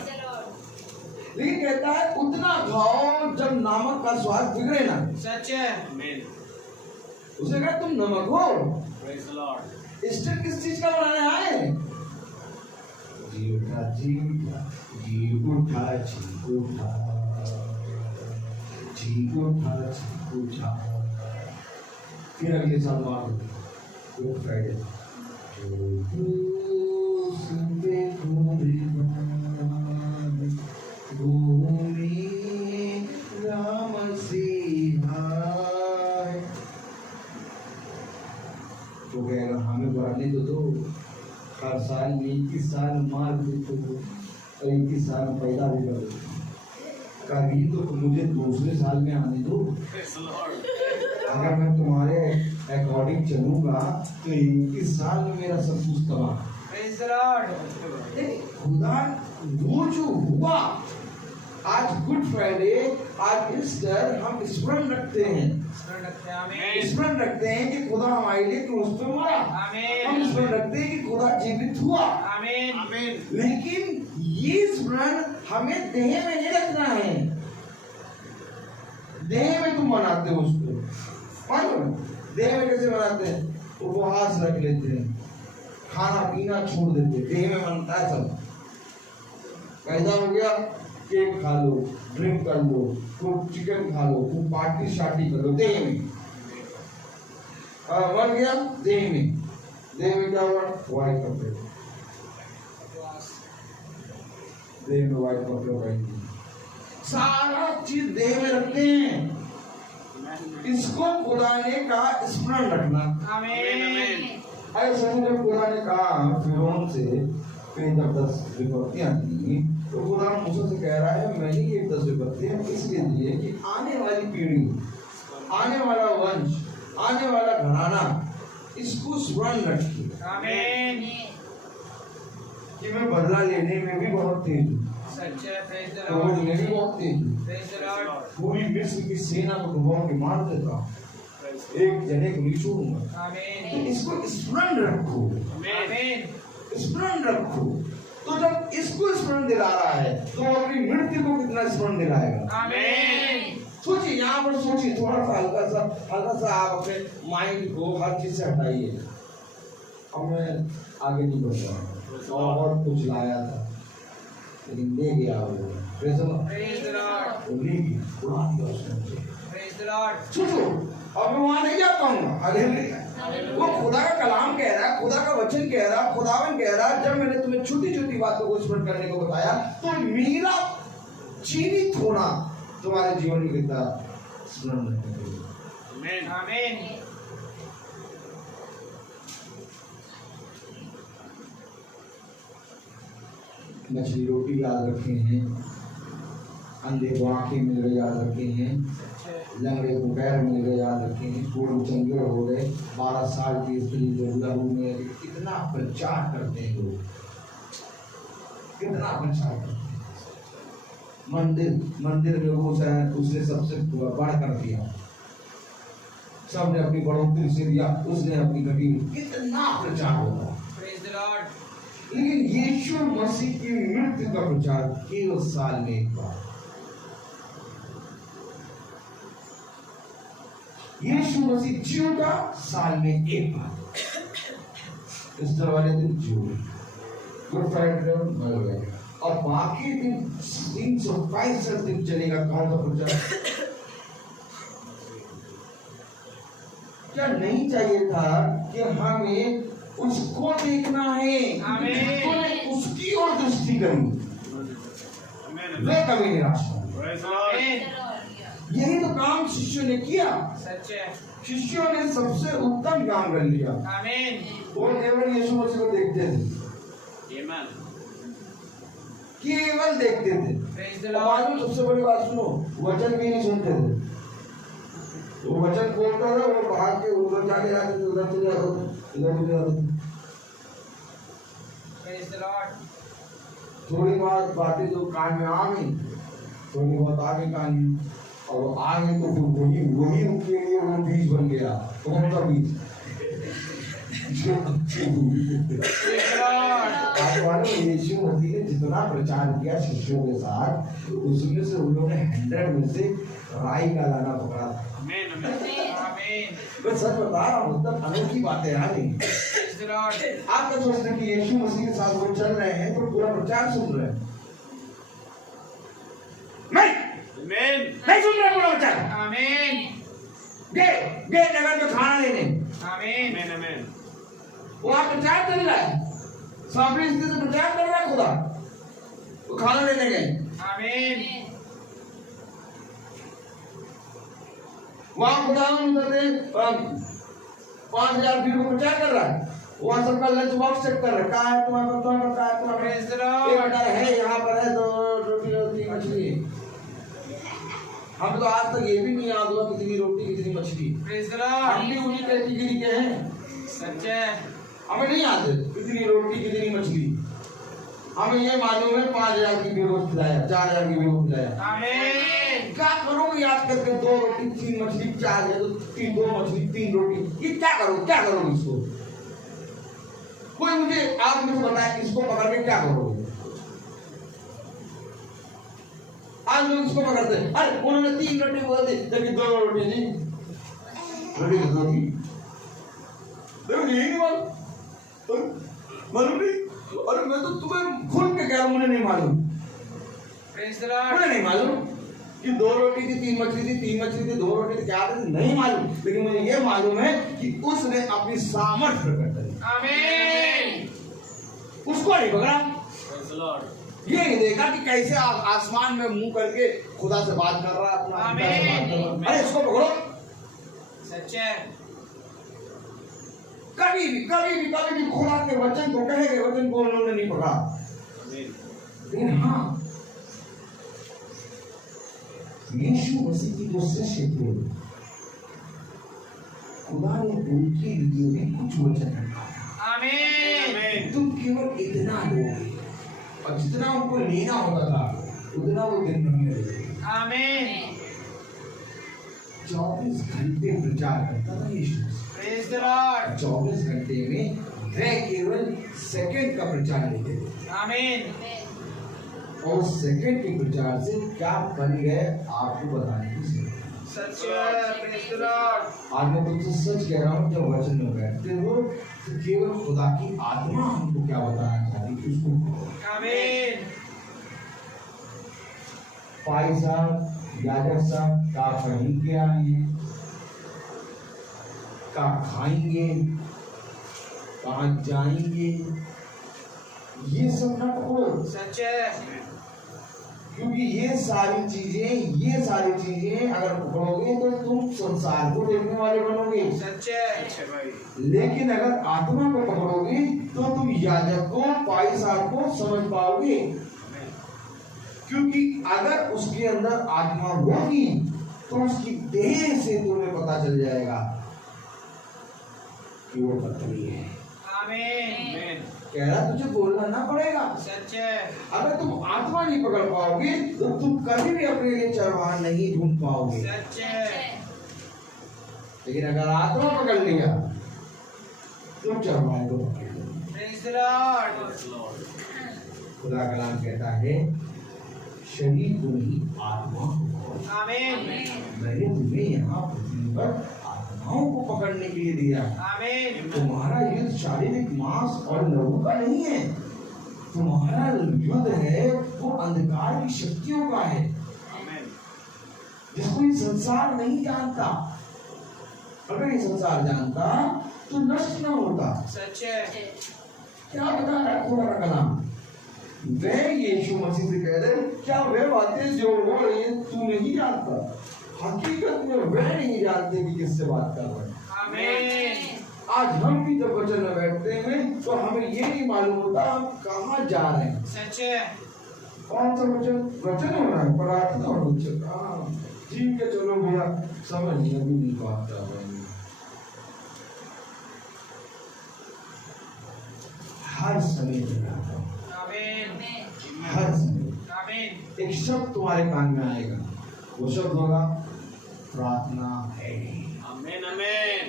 लेकिन कहता है उतना खाओ जब नमक का स्वाद बिगड़े ना। सच है। आमीन। उसने कहा तुम नमक हो। Praise the Lord. ईस्टर किस चीज का मनाने आए? जी उठा, जी उठा, जी उठा, जी उठा, जी उठा, जी उठा। फिर अगले साल मार गुड फ्राइडे। तो कहेगा हमें बढ़ने तो दो, हर साल में 21 साल मार देते हो और 21 साल पैदा भी कर दो, कभी तो मुझे दूसरे साल में आने दो। अगर मैं तुम्हारे अकॉर्डिंग चलूंगा तो 21 साल में मेरा सब कुछ तबाह। Praise the Lord. खुदा वो जो हुआ, आज गुड फ्राइडे, आज ईस्टर, हम स्मरण रखते हैं, स्मरण रखते हैं। आमीन। स्मरण रखते हैं कि खुदा हमारे लिए क्रूस पे मरा। आमीन। हम स्मरण रखते हैं कि खुदा जीवित हुआ। आमीन। आमीन। लेकिन ये स्मरण हमें देह में नहीं रखना है। देह में तुम मनाते हो उसको, मानो देह में कैसे मनाते हैं? उपवास रख लेते हैं, खाना पीना छोड़ देते हैं, देह में मनता है सब। पैदा हो गया, केक खा लो, ड्रिंक कर लो, खूब चिकन खा लो, खूब पार्टी शार्टी कर लो, देह में। बन गया देह में क्या हुआ? व्हाइट कपड़े, देह में व्हाइट कपड़े पहनते, सारा चीज देह में रखते हैं। इसको खुदा ने कहा स्मरण रखना। आमीन। ऐसे जब खुदा ने कहा फिरौन से जब 10 विपत्तियां थी, तो खुदा मूसा से कह रहा है मैंने ये 10 विपत्तियां इसलिए दी है कि आने वाली पीढ़ी, आने वाला वंश, आने वाला घराना इसको स्मरण रखे। आमीन। कि मैं बदला लेने में भी बहुत तेज हूँ, सच है। प्रेज द क्रोध लॉर्ड। में भी बहुत तेज हूँ, प्रेज द लॉर्ड। पूरी मिस्र की सेना को डुबो के मार देता हूँ, एक जने को नहीं छोड़ूंगा। आमीन। इसको स्मरण रखो, आमीन। स्मरण रखो। तो जब इसको स्मरण दिला रहा है तो अपनी मृत्यु को कितना स्मरण दिलाएगा? आमीन। सोचिए, यहाँ पर सोचिए, थोड़ा सा हल्का सा आप अपने माइंड को हर चीज से हटाइए। अब मैं आगे नहीं बढ़ रहा, और कुछ लाया था लेकिन ले गया वो। Praise the Lord. वो ले गया, उड़ा दिया उसने। Praise the Lord. सोचो, अब मैं वहां नहीं जा पाऊंगा। हालेलुया। वो खुदा का कलाम कह रहा है, खुदा का वचन कह रहा है, खुदावन कह रहा है, जब मैंने तुम्हें छोटी छोटी बातों को स्मरण करने को बताया तो मेरा जीवित होना तुम्हारे जीवन में कितना स्मरण रखना। आमीन। मछली रोटी याद रखे हैं, अंधे को आंखें मिल गए याद रखे हैं, लंगड़े को पैर मिल गए याद रखे हैं, बूढ़े चंगे हो गए, 12 साल की स्त्री जो लहू में, कितना प्रचार करते हैं लोग, कितना प्रचार करते हैं। मंदिर में वो उसने सबसे बड़ा कर दिया, सबने अपनी बढ़ोतरी से दिया, उसने अपनी घटी, कितना प्रचार होता। Praise the Lord. लेकिन यीशु मसीह की मृत्यु का प्रचार केवल साल में एक बार। यीशु मसीह जीवगा साल में एक बार। ईस्टर वाले दिन जीव, गुड फ्राइडे मर गए, और बाकी दिन 365 दिन चलेगा कौन सा प्रचार? क्या नहीं चाहिए था कि हमें उसको देखना है, आमीन। उसकी ओर दृष्टि करनी, वे कभी निराश नहीं। यही तो काम शिष्यों ने किया। सच है। शिष्यों ने सबसे उत्तम काम कर लिया। आमीन। वो केवल यीशु मसीह को देखते थे, केवल देखते थे। प्रेज द और लॉर्ड। मालूम सबसे बड़ी बात सुनो, वचन भी नहीं सुनते थे। वो वचन बोलता था, वो भाग के उधर जाके जाते थे, उधर चले जाते थे, इधर चले जाते थे। Praise the Lord. थोड़ी बहुत बातें जो कान में आ गई, थोड़ी बहुत आगे कान में, और आगे तो फिर वही उनके लिए वो बीज बन गया। कौन सा बीज? आज वाले यीशु मसीह ने जितना प्रचार किया शिष्यों के साथ, उसमें से उन लोगों ने 100 में से राई का दाना पकड़ा। आमीन। मैं सच बता रहा हूँ, तब अनोखी बातें आ रही। Praise the Lord. आप क्या सोचते हैं कि यीशु मसीह के साथ वो चल रहे हैं तो पूरा प्रचार सुन रहे हैं? नहीं सुन रहे पूरा प्रचार। आमीन। गए नगर में खाना लेने, आमीन। वहाँ प्रचार चल रहा है, सामने स्थिति से प्रचार कर रहा है खुदा, वो खाना लेने गए। आमीन। वहाँ खुदा 5000 भीड़ को प्रचार कर रहा है, वहाँ सबका लंच बॉक्स चेक कर रहा है, कहाँ है तुम्हारा, प्रेज द लॉर्ड। है यहाँ पर है, 2 रोटी मछली। हम तो आज तक ये भी नहीं याद हुआ कितनी रोटी कितनी मछली। प्रेज द हम भी लॉर्ड। उन्हीं कैटेगरी के हैं, सच है। हमें नहीं याद है कितनी रोटी कितनी मछली। हमें ये मालूम है 5000 की भीड़ को खिलाया, 4000 की भीड़ को खिलाया। आमीन। क्या करोगे याद करके? 2 रोटी 3 मछली, 4 है तो 2 मछली 3 रोटी, ये क्या करोगे इसको? कोई मुझे आप मुझे बताए इसको पकड़ के क्या करोगे? आज लोग इसको पकड़ते हैं, अरे उन्होंने 3 रोटी बोल दी लेकिन 2 रोटी नहीं, रोटी तो 2 थी, देखो यही नहीं मालूम नहीं। अरे मैं तो तुम्हें खुल के कह रहा हूँ, मुझे नहीं मालूम, प्रेज द लॉर्ड। मुझे नहीं मालूम। कि 2 रोटी थी 3 मछली थी, 3 मछली थी 2 रोटी थी, क्या थी नहीं मालूम, लेकिन मुझे ये मालूम है कि उसने अपनी सामर्थ प्रकट करी। आमीन। उसको नहीं पकड़ा, Praise the Lord. ये नहीं देखा कि कैसे आसमान में मुंह करके खुदा से बात कर रहा है, अपना पिता से बात कर रहा है। अरे इसको पकड़ो। सच है। कभी भी खुदा के वचन को, कहे गए वचन को उन्होंने नहीं पकड़ा। आमीन। लेकिन हाँ, यीशु मसीह की जो शिष्य थे, खुदा ने उनके लिए भी कुछ वचन रखा। आमीन। तुम केवल इतना दोगे, और जितना उनको लेना होता था उतना वो दिन भर में लेते। आमीन। 24 घंटे प्रचार करता था यीशु। Praise the Lord. 24 घंटे में वे केवल सेकंड का प्रचार लेते थे, आमीन। और सेकंड के प्रचार से क्या बन गए आपको बताने की जरूरत है। सच है। Praise the Lord. आज मैं तुमसे सच कह रहा हूँ, जब वचन में बैठते हो तो केवल खुदा की आत्मा हमको क्या बताना चाहती है उसको। आमीन। भाई साहब, याजक साहब का पढ़ी के आए हैं, का खाएंगे, कहाँ जाएंगे, ये सब ना पकड़ो, सच है। क्योंकि ये सारी चीजें अगर पकड़ोगे तो तुम संसार को देखने वाले बनोगे। सच है भाई। लेकिन अगर आत्मा को पकड़ोगे तो तुम याजक को, भाई साहब को समझ पाओगे, क्योंकि अगर उसके अंदर आत्मा होगी तो उसकी देह से तुम्हें पता चल जाएगा कि वो पत्नी है। आमीन। कह रहा तुझे बोलना ना पड़ेगा। सच है। अगर तुम आत्मा नहीं पकड़ पाओगे तो तुम कभी भी अपने लिए चरवाहा नहीं ढूंढ पाओगे। सच है। लेकिन अगर आत्मा पकड़ लिया तो चरवाहे को पकड़ लो। Praise the Lord. खुदा कलाम कहता है, शरीर को नहीं आत्मा को। आमीन। मैंने तुम्हें यहाँ पृथ्वी पर आत्माओं को पकड़ने के लिए दिया। आमीन। तुम्हारा युद्ध शारीरिक मांस और लहू का नहीं है, तुम्हारा युद्ध है वो अंधकार की शक्तियों का है, आमीन। जिसको ये संसार नहीं जानता। अगर ये संसार जानता तो नष्ट न होता। सच है। क्या बता रहा है खुदा का कलाम? वे यीशु मसीह से कह रहे, क्या वे बातें जो हो रही हैं तू नहीं जानता? हकीकत में वे नहीं जानते कि किससे बात कर रहे हैं। आमीन। आज हम भी जब वचन में बैठते हैं तो हमें ये नहीं मालूम होता हम कहाँ जा रहे हैं। सच है। कौन सा वचन हो रहा है, प्रार्थना और वचन। हाँ ठीक है, चलो भैया, समझ नहीं पाता है। हर समय जगाता हूं, आमीन। हर समय आमीन। एक शब्द तुम्हारे कान में आएगा, वो शब्द होगा प्रार्थना है। आमीन। आमीन।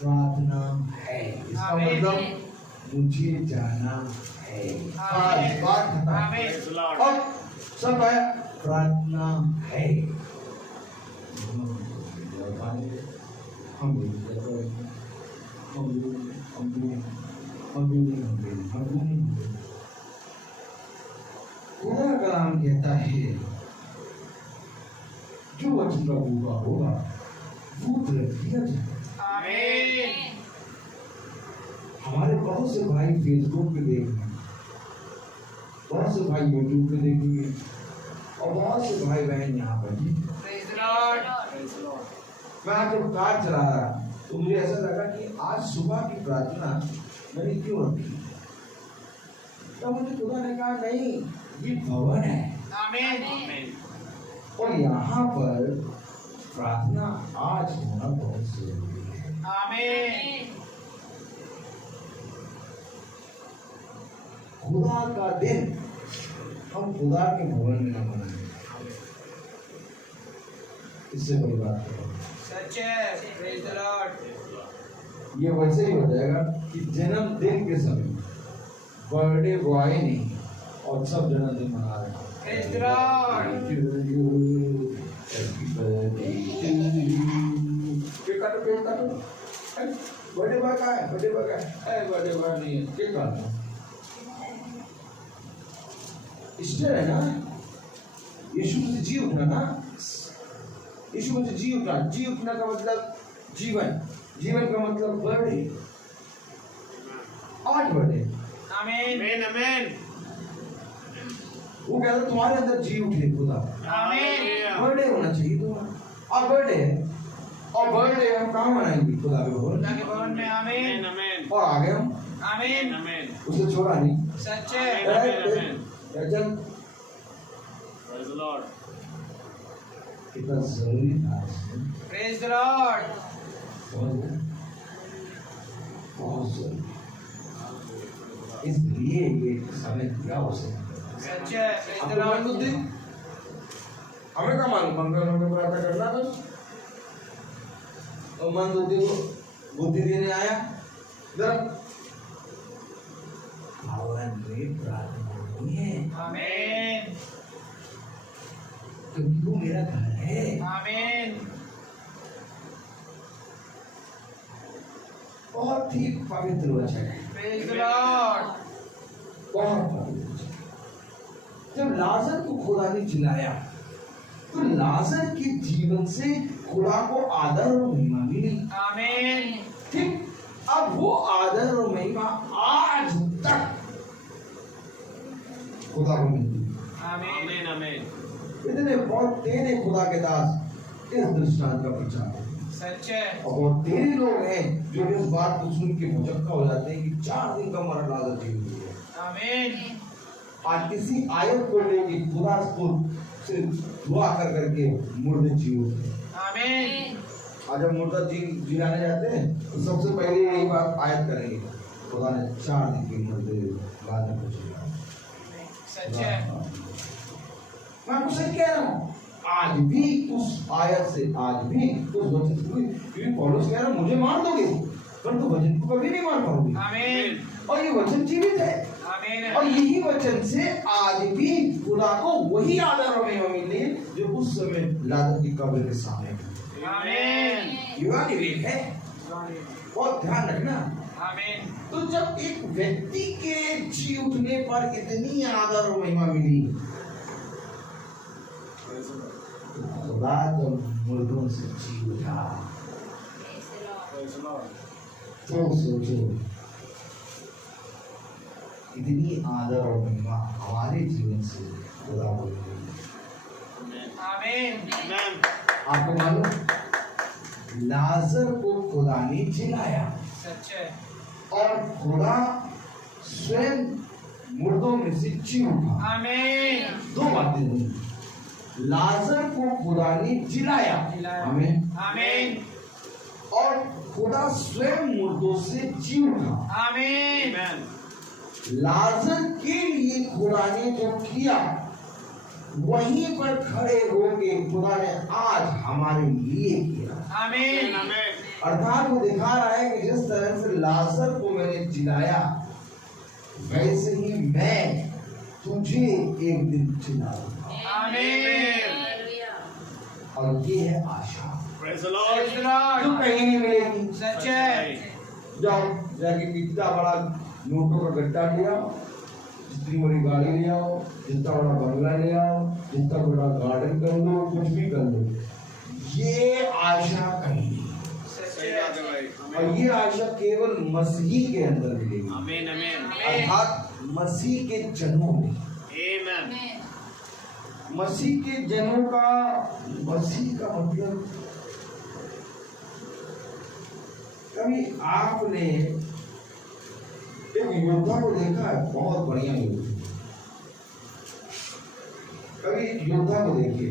प्रार्थना है, इसका आमीन। मतलब मुझे जाना है। आमीन। बात खत्म। आमीन। अब सब है, प्रार्थना है। खुदा कलाम कहता है, जो वचन का भूखा होगा वो तुरंत दिया जाएगा। आमीन। हमारे बहुत से भाई फेसबुक पे देख रहे हैं, बहुत से भाई यूट्यूब पे देखेंगे, और बहुत से भाई बहन यहाँ पर भी। Praise the Lord. Praise the Lord. मैं आज जब कार चला रहा तो मुझे ऐसा लगा कि आज सुबह की प्रार्थना मैंने क्यों रखी। तो मुझे खुदा ने कहा, नहीं, ये भवन है आमीन। आमीन। और यहाँ पर प्रार्थना आज होना बहुत जरूरी है। आमीन। खुदा का दिन हम खुदा के भवन में न मनाएं, इससे बड़ी बात है। सच है। Praise the Lord. ये वैसे ही हो जाएगा कि जन्मदिन के समय बर्थडे बॉय नहीं और सब जन्मदिन मना रहे हैं। Praise the Lord. केक काटो। बर्थडे बॉय का है, बर्थडे बॉय का है, बर्थडे बॉय नहीं है, केक काटो। स्टर है ना, यीशु से जी उठा ना, यीशु से जी उठा। जी उठना का मतलब जीवन, जीवन का मतलब बर्थडे। आज बर्थडे, आमीन आमीन आमीन वो कहता तुम्हारे अंदर जी उठे खुदा, आमीन बर्थडे होना चाहिए तुम्हारा। और बर्थडे है, और बर्थडे हम कहाँ मनाएंगे? खुदा के भवन। खुदा के भवन में आमीन आमीन और आगे हम आमीन आमीन उसे छोड़ा नहीं। सच है चल प्रेज द लॉर्ड कितना जरूरी था, प्रेज द लॉर्ड बहुत जरूरी। इसलिए ये समय दिया उसे। सच है प्रेज द आपको मन लॉर्ड बुद्धि, हमें क्या मालूम, मंगल में प्रार्थना करना बस। और मन बुद्धि को बुद्धि देने आया जरा भगवान में प्रार्थना नहीं है, आमीन क्योंकि वो मेरा घर है। आमीन बहुत ही पवित्र वचन है, प्रेज द लॉर्ड बहुत पवित्र वचन। जब लाजर को खुदा ने जिलाया तो लाजर के जीवन से खुदा को आदर और महिमा मिली। आमीन ठीक, अब वो आदर और महिमा आज तक खुदा को मिलती है। आमीन आमीन इतने बहुत तेरे खुदा के दास इस दृष्टांत का प्रचार है। सच है और बहुत तेरे लोग हैं जो इस बात को सुन के भुचक्का हो जाते हैं कि 4 दिन का मरण लाजर जी हुई है। आमीन आज किसी आयत को लेके खुदा को से दुआ कर करके मुर्दे जी उठते हैं। आमीन आज जब मुर्दा जी जिलाने जाते हैं तो सबसे पहले यही बात आयत करेंगे, खुदा ने 4 दिन के मुर्दे लाजर को जिलाया। सच है मैं आपको सच कह रहा हूँ, आज भी उस आयत से, आज भी उस वचन से, क्योंकि पौलुस कह रहा है मुझे मार दोगे परंतु वचन को कभी नहीं मार पाओगे। आमीन और ये वचन जीवित है, आमीन और यही वचन से आज भी खुदा को वही आदर और महिमा मिली जो उस समय लाजर की कब्र के सामने थी। आमीन युगानुवेद है, बहुत ध्यान रखना। आमीन तो जब एक व्यक्ति के जी उठने पर इतनी आदर और महिमा मिली, खुदा जब मुर्दों से जी उठा तो सोचो इतनी आदर और महिमा हमारे जीवन से खुदा को मिली। आमीन आपको मालूम, लाजर को खुदा ने जिलाया सच है और खुदा स्वयं मुर्दों में से जी उठा। आमीन 2 बातें हुई, लाजर को खुदा ने जिलाया, आमीन, आमीन और खुदा स्वयं मुर्दों से जी उठा। आमीन लाजर के लिए खुदा ने जो किया वहीं पर खड़े होके खुदा ने आज हमारे लिए किया। आमीन अर्थात वो दिखा रहा है कि जिस तरह से लाजर को मैंने जिलाया वैसे ही मैं तुझे एक दिन जिलाऊंगा। आमीन और ये है आशा प्रेज द जो लॉर्ड कहीं नहीं मिलेगी। सच है जाओ जाके कितना बड़ा नोटों का गड्ढा ले आओ, जितनी बड़ी गाड़ी ले आओ, जितना बड़ा बंगला ले आओ, जितना बड़ा गार्डन कर लो, कुछ भी कर लो, ये आशा कहीं नहीं। सच है और ये आशा केवल मसीह के अंदर मिलेगी, आमीन आमीन अर्थात मसीह के जन्मों में। आमीन मसीह के जन्मों का, मसीह का मतलब, कभी आपने एक योद्धा को देखा है, बहुत बढ़िया योद्धा, कभी योद्धा को देखिए,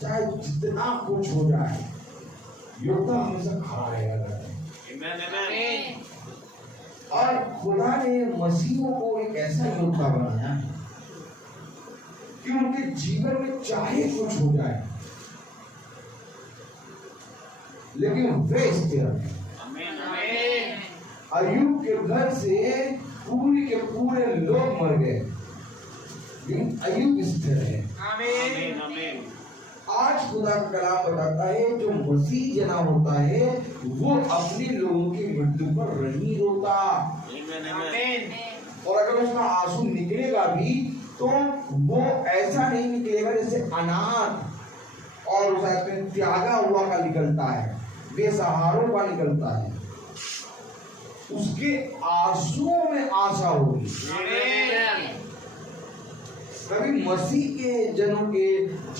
चाहे जितना कुछ हो जाए योद्धा हमेशा खड़ा रहेगा। आमीन और खुदा ने मसीहों को एक ऐसा योद्धा बनाया है कि उनके जीवन में चाहे कुछ हो जाए लेकिन वे स्थिर हैं। आमीन अय्यूब के घर से पूरी के पूरे लोग मर गए लेकिन अय्यूब स्थिर है। आमीन आमीन आज खुदा का कलाम बताता है जो मसीह जना होता है वो अपने लोगों की मृत्यु पर नहीं रोता, आमीन और अगर उसका आंसू निकलेगा भी तो वो ऐसा नहीं निकलेगा जैसे अनाथ और उसमें त्यागा हुआ का निकलता है, बेसहारों का निकलता है। उसके आंसुओं में आशा होगी। कभी मसीह के जनों के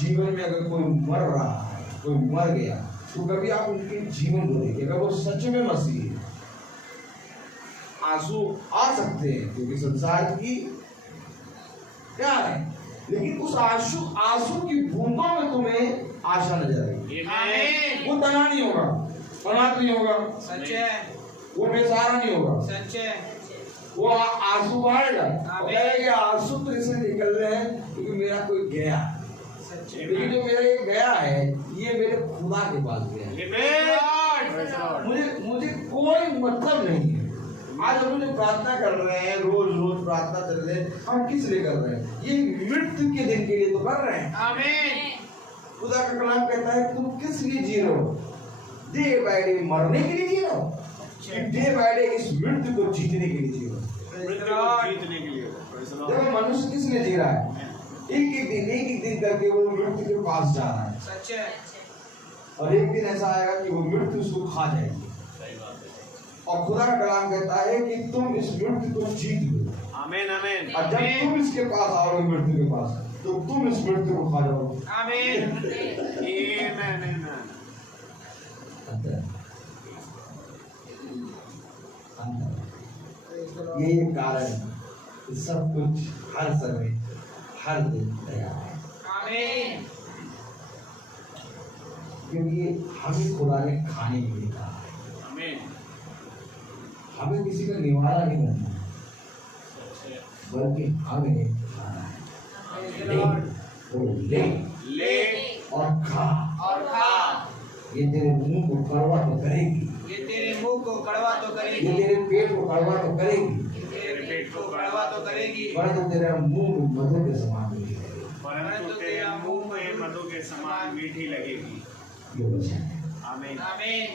जीवन में अगर कोई मर रहा है, कोई मर गया, तो कभी आप उनके जीवन को देखिए, अगर वो सच में मसीह है, आंसू आ सकते हैं क्योंकि संसार की क्या है, लेकिन उस आंसू की बूंदों में तुम्हें आशा नजर आएगी। वो तना नहीं होगा, अनाथ नहीं होगा, सच है, वो बेसहारा नहीं होगा, सच है, वो आंसू बहाएगा और कहेगा आंसू तो इसे निकल रहे हैं क्योंकि मेरा कोई गया, सच है। लेकिन जो मेरा ये गया है ये मेरे खुदा के पास गया है, मुझे कोई मतलब नहीं है। आज हम जो प्रार्थना कर रहे हैं, रोज रोज प्रार्थना कर रहे हैं, हम किस लिए कर रहे हैं? ये मृत्यु के दिन के लिए तो कर रहे हैं। आमीन। खुदा का कलाम कहता है तुम किस लिए जी रहे हो? डे बाय डे मरने के लिए जी रहे हो, डे बाय डे इस मृत्यु को जीतने के लिए जी रहे हो? जीतने के लिए। देखो मनुष्य किस लिए जी रहा है? एक एक दिन करके वो मृत्यु के पास जा रहा है, सच है। और एक दिन ऐसा आएगा कि वो मृत्यु उसको खा जाएगी। और खुदा का कलाम कहता है कि तुम इस मृत्यु को जीत लो। आमीन आमीन। और जब तुम इसके पास आओगे मृत्यु के पास, तो तुम इस मृत्यु को खा जाओगे। आमीन। आमीन। यही कारण है कि सब कुछ हर समय हर दिन तैयार है, आमीन। क्योंकि हमें खुदा ने खाने के लिए कहा है। आमीन। हमें किसी का निवाला नहीं बनना है, बल्कि हमें खाना है। ले और खा, ये तेरे मुंह को कड़वा तो करेगी, ये तेरे मुंह को कड़वा तो करेगी, ये तेरे पेट को कड़वा तो करेगी, तेरे पेट को कड़वा तो करेगी, परंतु तेरा मुंह मधु के समान मीठी लगेगी। परंतु तेरे मुंह में मधु के समान मीठी लगेगी। ये वचन है। आमीन। आमीन।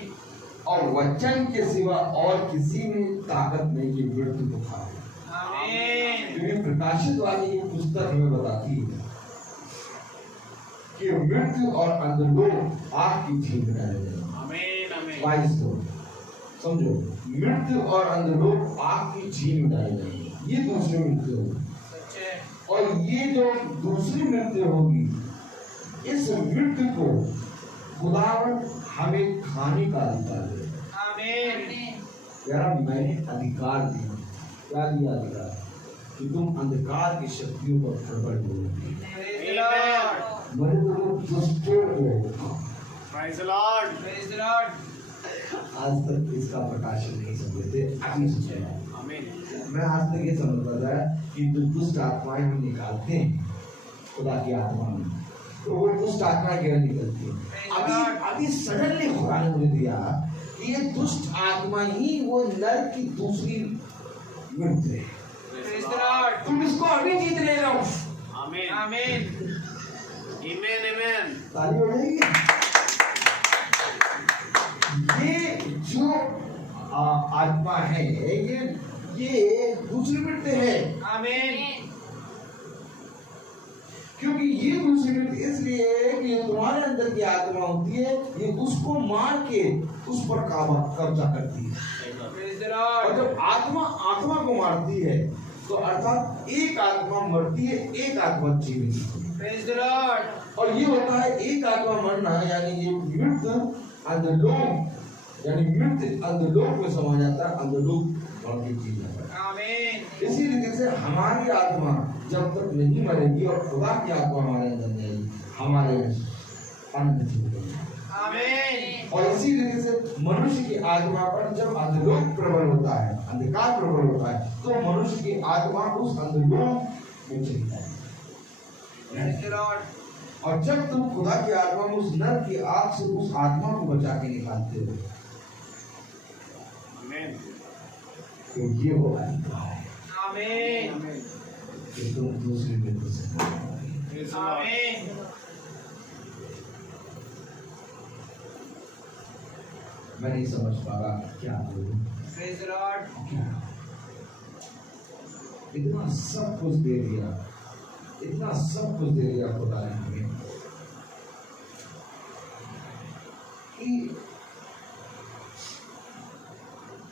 और वचन के सिवा और किसी में ताकत नहीं कि मृत्यु को खाए। आमीन। क्योंकि प्रकाशित वाली ये पुस्तक हमें बताती है कि मृत्यु और अंधलोक आग की झील में डाले जाएंगे। आमीन आमीन। 22 को समझो, मृत्यु और अंधलोक आग की झील में डाले जाएंगे। ये दूसरी मृत्यु होगी, सच है। और ये जो दूसरी मृत्यु होगी, इस मृत्यु को खुदावन हमें खाने का अधिकार दे। आमीन। यार मैंने अधिकार दिया, क्या दिया अधिकार? कि तुम अंधकार की शक्तियों पर प्रबल होगे, प्रेज़ द लॉर्ड। मैंने तुम्हें दुष्टों को praise the Lord. Praise the Lord. आज तक इसका प्रकाशन नहीं समझे थे, अभी समझे। आमीन। मैं आज तक ये समझता था कि जो दुष्ट आत्माएं हम निकालते हैं खुदा की आत्मा में, तो वो दुष्ट आत्माएं कैसे निकलती है? अभी सडनली खुदा ने मुझे दिया कि ये दुष्ट आत्मा ही वो नर की दूसरी मृत्यु है। Praise the Lord. तुम इसको अभी जीत ले लो। आमीन आमीन। आमीन आमीन। ताली हो जाएगी। ये जो आत्मा है, ये दूसरी मृत्यु है। आमीन। क्योंकि ये दूसरी मृत्यु इसलिए है कि ये तुम्हारे अंदर की आत्मा होती है, ये उसको मार के उस पर कब्जा करती है। Praise the Lord. और जब आत्मा को मारती है, तो अर्थात एक आत्मा मरती है, एक आत्मा जीवित होती है। Praise the Lord. और ये होता है एक आत्मा मरना, यानी ये मृत्यु अंधलोक, यानी मृत्यु अंधलोक में समा जाता है, अंधलोक बढ़ के जी जाता है। आमीन। इसी रीति से हमारी आत्मा जब तक नहीं मरेगी और खुदा की आत्मा हमारे अंदर जाएगी, हमारे अंत जीवेगी। आमीन। और इसी रीति से मनुष्य की आत्मा पर जब अंधलोक प्रबल होता है, अंधकार प्रबल होता है, तो मनुष्य की आत्मा उस अंधलोक में चली जाएगी। Praise the Lord. और जब तुम खुदा की आत्मा में उस नर की आग से उस आत्मा को बचा के निकालते हो, आमीन। तो ये वो अधिकार है आमीन। कि तुम दूसरी मृत्यु से प्रेज़ द लॉर्ड। आमीन। मैं नहीं समझ पा रहा क्या बोलूं, प्रेज़ द लॉर्ड। क्या इतना सब कुछ दे दिया, इतना सब कुछ दे दिया खुदा ने हमें कि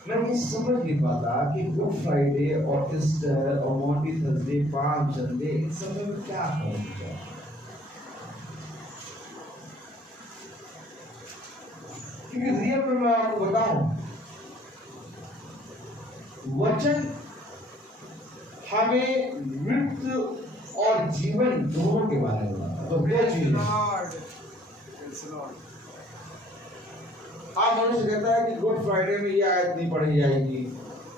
मैं ये समझ नहीं पाता कि गुड फ्राइडे और ईस्टर और मॉन्टी थर्सडे, पाम संडे, इन सब में क्या फर्क है। क्योंकि रियल में मैं आपको बताऊं, वचन हमें मृत्यु और जीवन दोनों के बारे में बताता है। तो क्या चीज आप मनुष्य कहता है कि गुड फ्राइडे में ये आयत नहीं पढ़ी जाएगी,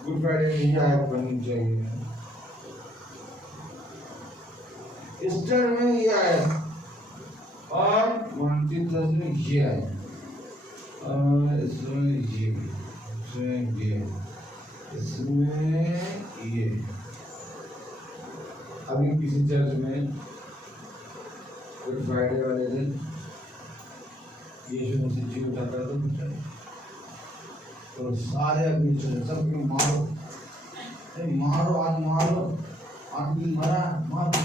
गुड फ्राइडे में ये आयत पढ़नी चाहिए, ईस्टर में ये आयत और मॉन्टी थर्सडे में ये आयत और इसमें ये अभी किसी चर्च में गुड फ्राइडे वाले दिन यीशु मसीह जी उठा कर तो सारे अपनी सबको मारो, मारो आज मारो, आदमी मरा मारो,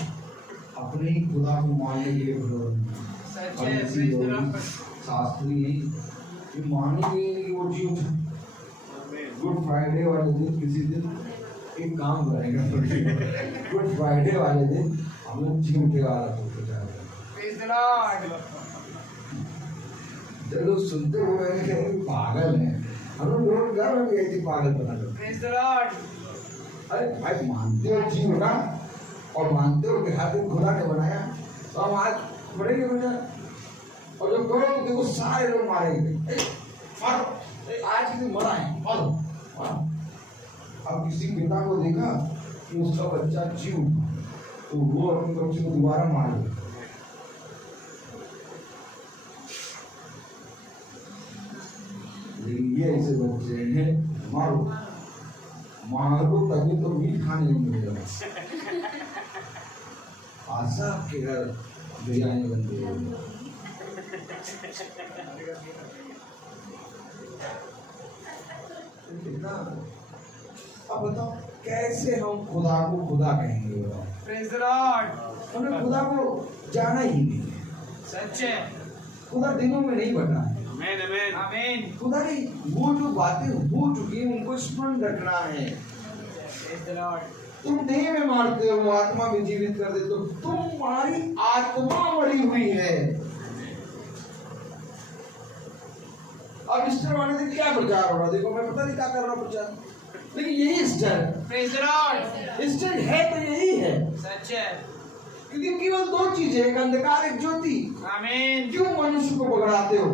अपने ही खुदा को मारने के लिए शास्त्री ये मानेंगे कि वो जी उठा। गुड फ्राइडे वाले दिन किसी दिन एक काम करेगा, गुड फ्राइडे वाले दिन हम लोग जी उठे वाला लोग सुनते हुए पागल है, हम लोग घर में गए थे पागल बना लो। अरे भाई मानते हो जी उठा और मानते हो कि हाथ खुदा ने बनाया, तो हम आज पढ़ेंगे बेटा, और जो करो देखो सारे लोग मारेंगे, मारो आज के दिन मरा है मारो मारो। अब किसी पिता को देखा कि उसका बच्चा जी उठा तो वो अपने बच्चे को दोबारा मारे। ये ऐसे बच्चे हैं, मारो मारो तभी तो मीट खाने नहीं मिलेगा। आशा के घर बिरयानी बनती है। अब बताओ कैसे हम खुदा को खुदा कहेंगे? बताओ हमें खुदा को जाना ही नहीं है। सच है, खुदा दिनों में नहीं बना है। आमीन। खुदा की वो जो बातें हो चुकी हैं उनको स्मरण रखना है। तुम देह में मारते हो, आत्मा में जीवित कर देते हो, तुम्हारी आत्मा मरी हुई है। अब ईस्टर वाले दिन क्या प्रचार हो रहा है? देखो मैं पता नहीं क्या कर रहा प्रचार, लेकिन यही ईस्टर ईस्टर है तो यही है। सच है, क्योंकि केवल दो चीजें, एक अंधकार एक ज्योति। आमीन। क्यों मनुष्य को पकड़ाते हो?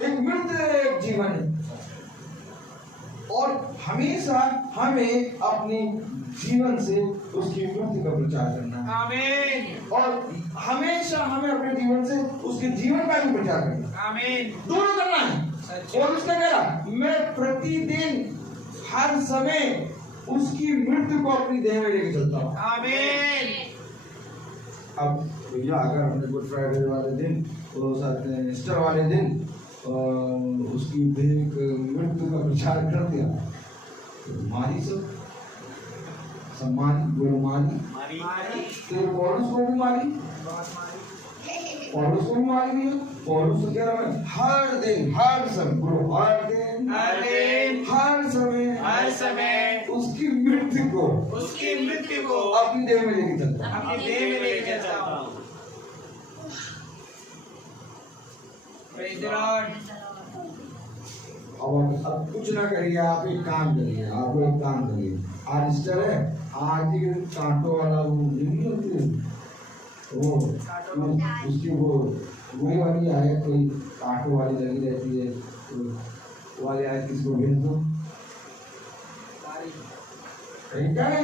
एक मृत एक जीवन है, और हमेशा हमें अपनी जीवन से उसकी मृत्यु का प्रचार करना है। आमीन। और हमेशा हमें अपने जीवन से उसके जीवन का भी प्रचार करना है। आमीन। दोनों करना है। और उसने कहा मैं प्रतिदिन हर समय उसकी मृत्यु को अपनी देह में लेके चलता हूँ। आमीन। अब भैया अगर हमने गुड फ्राइडे वाले दिन और ईस्टर वाले दिन उसकी देह मृत्यु का प्रचार कर दिया तो मारी सब सम्मानी बोलो मारी। तो पौलुस को भी मारी, पौलुस को भी मारी दिया। पौलुस को कह रहा है हर दिन हर समय बोलो हर दिन हर समय उसकी मृत्यु को अपनी देह में लेके चलता हूँ। अब कुछ ना करिए, आप एक काम करिए, आज ईस्टर है, आज ही कांटों वाला वो नहीं होती वो उसकी वो वाली आयत कोई कांटों वाली लगी रहती है, तो वाली आयत किसको भेज दो क्या है?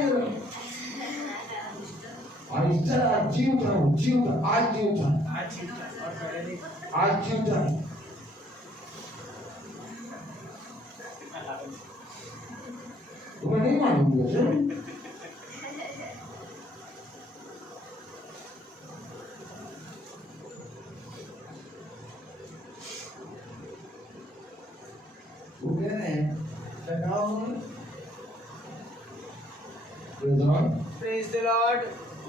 और ईस्टर आज जी उठा तुम्हें नहीं मालूम वो कह रहे हैं प्रेज द लॉर्ड।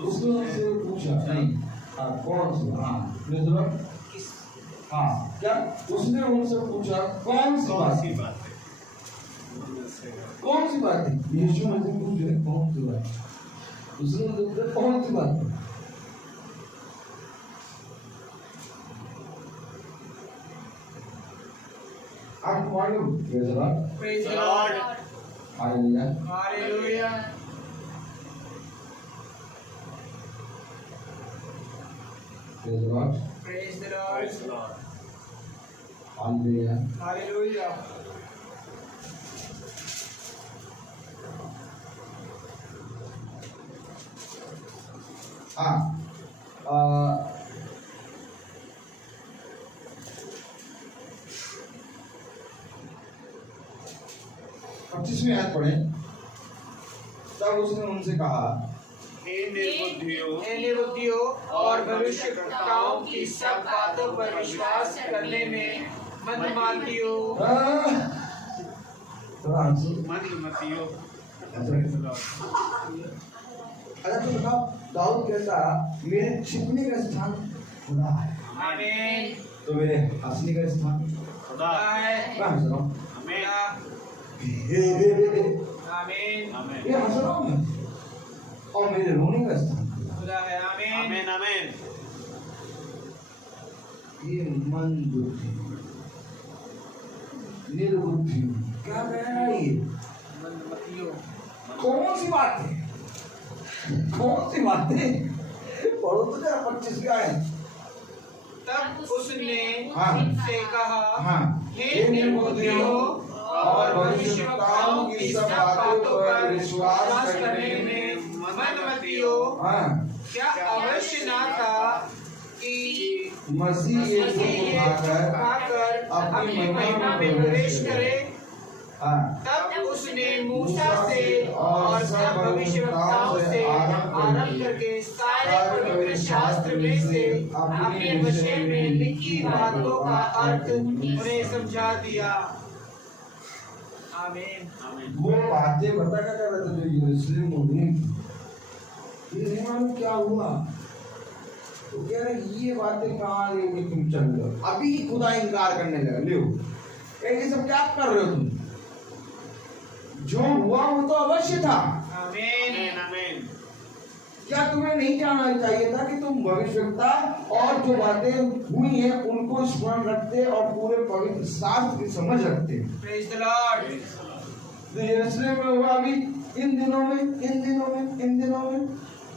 उसने उनसे पूछा नहीं, हाँ कौन सी, हाँ प्रेज द लॉर्ड, हाँ क्या उसने उनसे पूछा कौन सी बात है, कौन सी बात है, यीशु मसीह पूछ रहे कौन सी बात है, उसने उनसे पूछा कौन सी बात है। आप मालूम praise the Lord, praise the Lord, hallelujah, hallelujah, praise the Lord, praise the Lord, hallelujah. Hallelujah. हाँ 25वीं आयत पढ़े। तब उसने उनसे कहा, हे निर्बुद्धियों, हे निर्बुद्धियों और भविष्यवक्ताओं की सब बातों पर विश्वास करने में मंदमातियों, थोड़ा आंसू, मंदमतियों। अच्छा तो बताओ, दाऊद कहता मेरे छिपने का स्थान खुदा है, आमीन, तो मेरे हंसने का स्थान खुदा है। मैं हंस रहा हूँ, आमीन, आमीन, आमीन, ये हंस रहा हूँ मैं, और मेरे रोने का स्थान खुदा खुदा है, आमीन, आमीन, आमीन। है। ये मन बुद्धि निर्बुद्धि क्या कह रहा है ये, मंदमतियों, कौन सी बात है, कौन सी बात है, पढ़ो तो जरा 25 का है। तब उसने हाँ। उनसे कहा, हाँ, हे निर्बुद्धियों और भविष्यवक्ताओं की सब बातों पर विश्वास करने में मंदमतियों, हाँ, क्या अवश्य ना था कि मसीह ये मसीह उठाकर अपनी महिमा में प्रवेश करे। हाँ, तब उसने मूसा से और सब भविष्यवक्ताओं से आरंभ करके सारे पवित्र शास्त्र में से अपने विषय में लिखी बातों का अर्थ उन्हें समझा दिया। आमीन, आमीन। वो बातें बता क्या कर रहे थे जो यरूशलेम में हुई, ये नहीं मालूम क्या हुआ, तो कह रहे ये बातें कहाँ लेके तुम चल रहे हो, अभी खुदा इनकार करने लगा, ले ये सब क्या कर रहे हो तुम, जो हुआ वो तो अवश्य था, आमीन, आमीन, आमीन। क्या तुम्हें नहीं जानना चाहिए था कि तुम भविष्यवक्ता और जो बातें हुई हैं उनको स्मरण रखते और पूरे पवित्र शास्त्र की समझ रखते। Praise the Lord. तो यरूशलेम में हुआ अभी इन दिनों में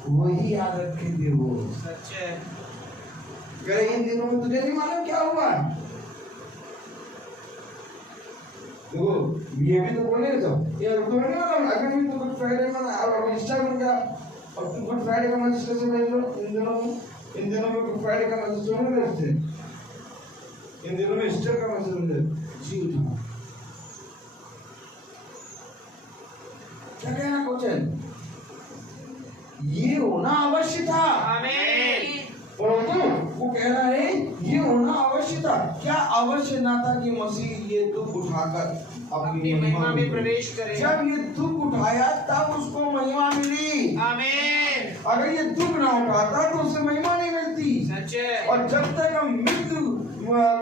वही याद रखे थे वो, सच है, गए इन दिनों में तुझे नहीं मालूम क्या हुआ, देखो ये भी तो बोले तो ये तो नहीं मालूम, अगर भी तो गुड फ्राइडे मना और ईस्टर बन गया, और तुम गुड फ्राइडे का मैसेज कैसे भेज लो, इन दिनों में गुड फ्राइडे का मैसेज तो नहीं भेजते, इन दिनों में ईस्टर का मैसेज भेजते जी उठा। क्या कहना क्वेश्चन, ये होना अवश्य था, आमीन, परंतु वो कह रहा है ये होना अवश्य था, क्या अवश्य ना था कि मसीह ये दुख उठाकर अपनी महिमा में प्रवेश करे। जब ये दुख उठाया तब उसको महिमा मिली, आमीन, अगर ये दुख ना उठाता तो उसे महिमा नहीं मिलती, सच है, और जब तक हम मृत्यु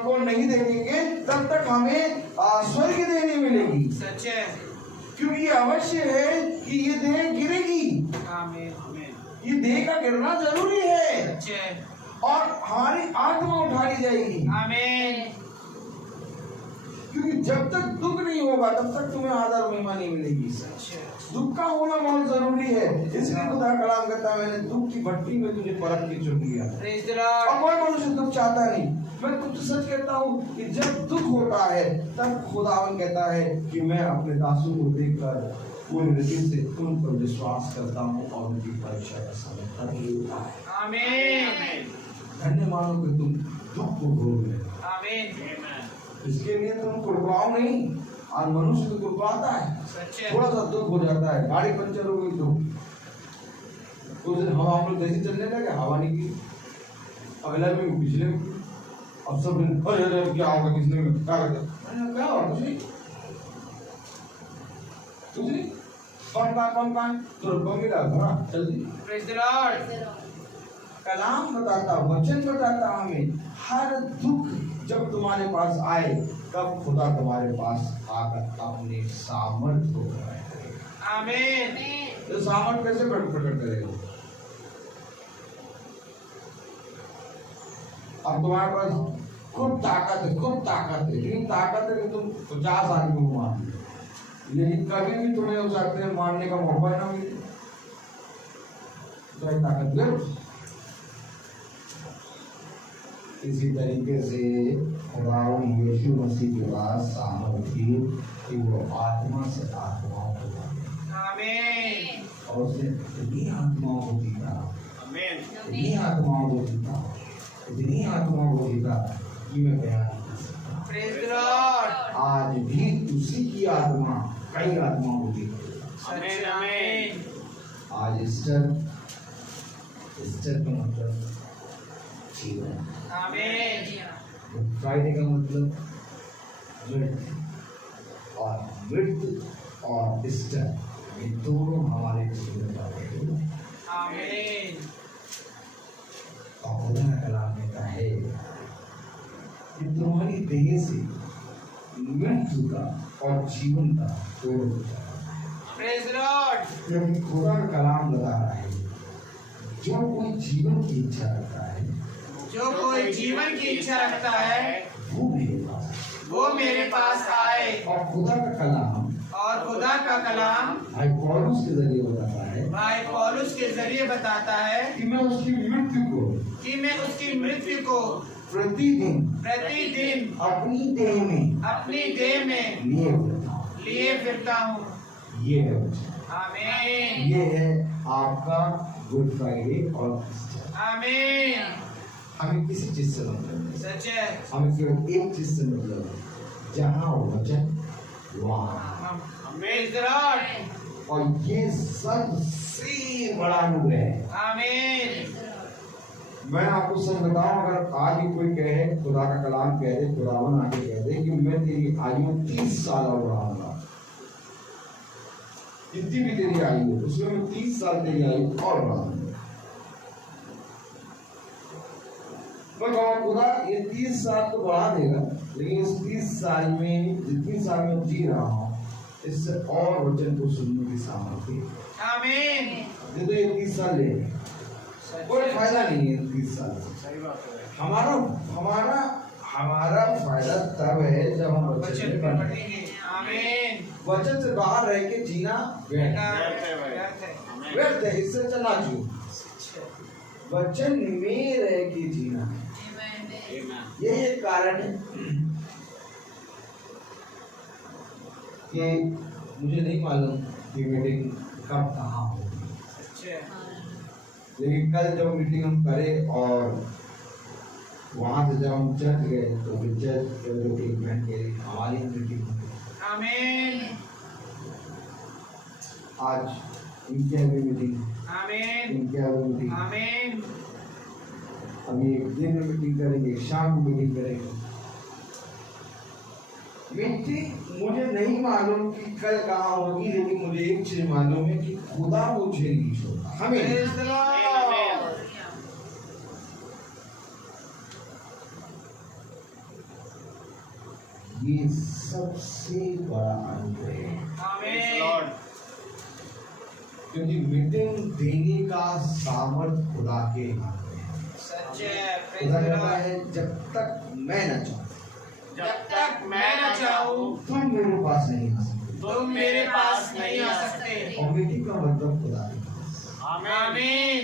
को नहीं देखेंगे तब तक हमें स्वर्ग देह नहीं मिलेगी, सच है, क्योंकि ये अवश्य है कि ये देह गिरेगी, आमीन, ये देह का गिरना जरूरी है, सच है, और हमारी आत्मा उठा ली जाएगी, आमीन, क्योंकि जब तक दुख नहीं होगा तब तक तुम्हें आदर महिमा नहीं मिलेगी, सच है, दुख का होना बहुत जरूरी है, इसलिए खुदा कलाम कहता है मैंने दुख की भट्टी में तुझे परख के चुन लिया, प्रेज द लॉर्ड। और कोई मनुष्य दुख चाहता नहीं, मैं तुझसे सच कहता हूँ कि जब दुख होता है तब खुदावन कहता है कि मैं अपने दासों को देखकर पूरे हृदय से तुम पर विश्वास करता हूँ और उनकी परीक्षा का समय तक ही होता है, आमीन, धन्य मानो कि तुम दुख को भोग ले, आमीन, इसके लिए तुम कुड़कुड़ाओ नहीं, और मनुष्य तो कुड़कुड़ाता है, सच है, थोड़ा सा दुख हो जाता है, गाड़ी पंचर हो गई तो उस दिन हवा हम लोग जैसे चलने लगे, हवा निकली, अगला भी पिछले भी, अब सब दिन अरे अरे क्या होगा, किसने क्या करता, क्या होगा, कुछ नहीं, कौन तो मिला भरा जल्दी। Praise the Lord. कलाम बताता, वचन बताता हमें हर दुख जब तुम्हारे पास आए तब खुदा तुम्हारे पास आकर अपने सामर्थ को करेगा। आमीन। तो सामर्थ कैसे प्रकट करेगा? अब तुम्हारे पास खूब ताकत है, लेकिन ताकत है कि तुम 50 आदमी को मार लो, लेकिन कभी भी तुम्हें उस आदमी मारने का मौका ना मिले तो ताकत व्यर्थ। इसी तरीके से खुदावंद यीशु मसीह के पास सामर्थ थी कि वो आत्मा से आत्माओं को मारे। आमीन। और उसने इतनी आत्माओं को जीता, आमीन। इतनी आत्माओं को जीता, इतनी आत्माओं को जीता कि मैं बयान नहीं कर सकता। Praise the Lord. आज भी उसी की आत्मा कई आत्माओं को जीता। आमीन। आमीन। आज ईस्टर का मतलब जीवन, आमीन। फ्राइडे का मतलब मृत्यु, और मृत्यु और ईस्टर ये दोनों हमारे जीवन का पहलू है। आमीन। और खुदा का कलाम कहता है कि तुम्हारी देह से मृत्यु का और जीवन का दोनों होता है। Praise the Lord. क्योंकि खुदा का कलाम बता रहा है जो कोई जीवन की इच्छा रखता है, जो कोई जीवन की इच्छा रखता है वो मेरे पास आए। और खुदा का कलाम और खुदा का कलाम भाई पौलुस के जरिए बताता है भाई पौलुस के जरिए बताता है कि मैं उसकी मृत्यु को प्रतिदिन अपनी देह में लिए फिरता हूँ। ये है वचन। आमीन। ये है आपका गुड फ्राइडे और ईस्टर। आमीन। हमें किसी चीज से मतलब नहीं, सच है। हमें केवल एक चीज से मतलब है, जहाँ वचन वहाँ। Praise the Lord. और ये सबसे बड़ा अनुग्रह है। आमीन। मैं आपको सच बताऊं, अगर आज ही कोई कहे, खुदा का कलाम कह दे, खुदावन आके कह दे कि मैं तेरी आयु 30 साल और बढ़ाऊंगा, जितनी भी तेरी आयु है उसमें मैं 30 साल तेरी आयु और बढ़ाऊंगा, मैं कहूँ खुदा ये 30 साल तो बढ़ा देगा, लेकिन इस 30 साल में जितनी साल में जी रहा हूँ इससे और वचन को सुनने की सामर्थ्य। आमीन। ये तो ये 30 साल ले, कोई फायदा नहीं है 30 साल से। सही बात है। हमारा फायदा तब है जब हम वचन में बने। पढ़ेंगे। आमीन। वचन से बाहर रह के जीना व्यर्थ आमीन। व्यर्थ है, इससे चला जो वचन में रह के जीना है। यही एक कारण है कि मुझे नहीं मालूम कि मीटिंग कब कहाँ होगी, लेकिन कल जब मीटिंग हम करें और वहाँ से जब हम चर्च गए तो फिर चर्च जो कि इवेंट के हमारी मीटिंग हुई। आमीन। आज इनकी अभी मीटिंग, आमीन। इनकी अभी मीटिंग, आमीन। अभी एक दिन में मीटिंग करेंगे, शाम को मीटिंग करेंगे। मीटिंग मुझे नहीं मालूम कि कल कहाँ होगी, लेकिन मुझे एक चीज मालूम है कि खुदा मुझे नहीं छोड़ा, हमें नहीं। Praise the Lord. ये सबसे बड़ा अनुग्रह है, आमीन। क्योंकि मीटिंग देने का सामर्थ खुदा के हाथ में है। सच है। प्रेज खुदा द कहता लॉर्ड। है जब तक मैं न चाहूं जब तक मैं न चाहूं तुम मेरे पास नहीं आ सकते। तुम मेरे पास नहीं आ सकते। और मीटिंग का मतलब खुदा के पास। आमीन।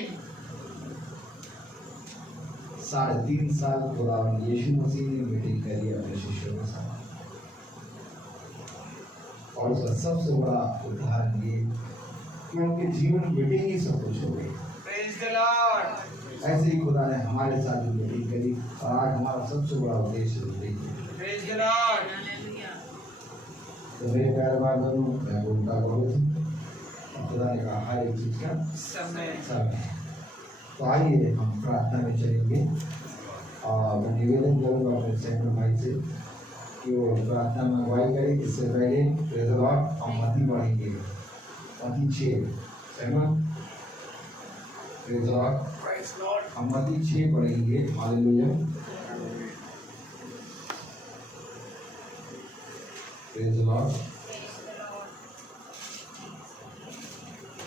3.5 साल खुदावंद यीशु मसीह ने मीटिंग करी अपने शिष्यों के साथ, और उसका सबसे बड़ा उदाहरण ये कि उनके जीवन मीटिंग ही सब कुछ हो गई। Praise the Lord. ऐसे ही खुदा ने हमारे साथ भी मीटिंग करी, और आज हमारा सबसे बड़ा उद्देश्य मीटिंग है। Praise the Lord. तो मेरे प्यारे भाई बहनों, मैं बोलता बहुत हूँ, खुदा ने कहा हर एक चीज का समय। समय। तो आइए हम प्रार्थना में चलेंगे, और मैं निवेदन करूँगा अपने सैनिक भाई से कि वो प्रार्थना में अगुवाई करें। इससे पहले प्रेज़ द लॉर्ड हम मती पढ़ेंगे। मत्ती 6 सहमत? Praise the Lord. Praise Lord. हम मत्ती 6 पढ़ेंगे। Hallelujah. Praise the Lord.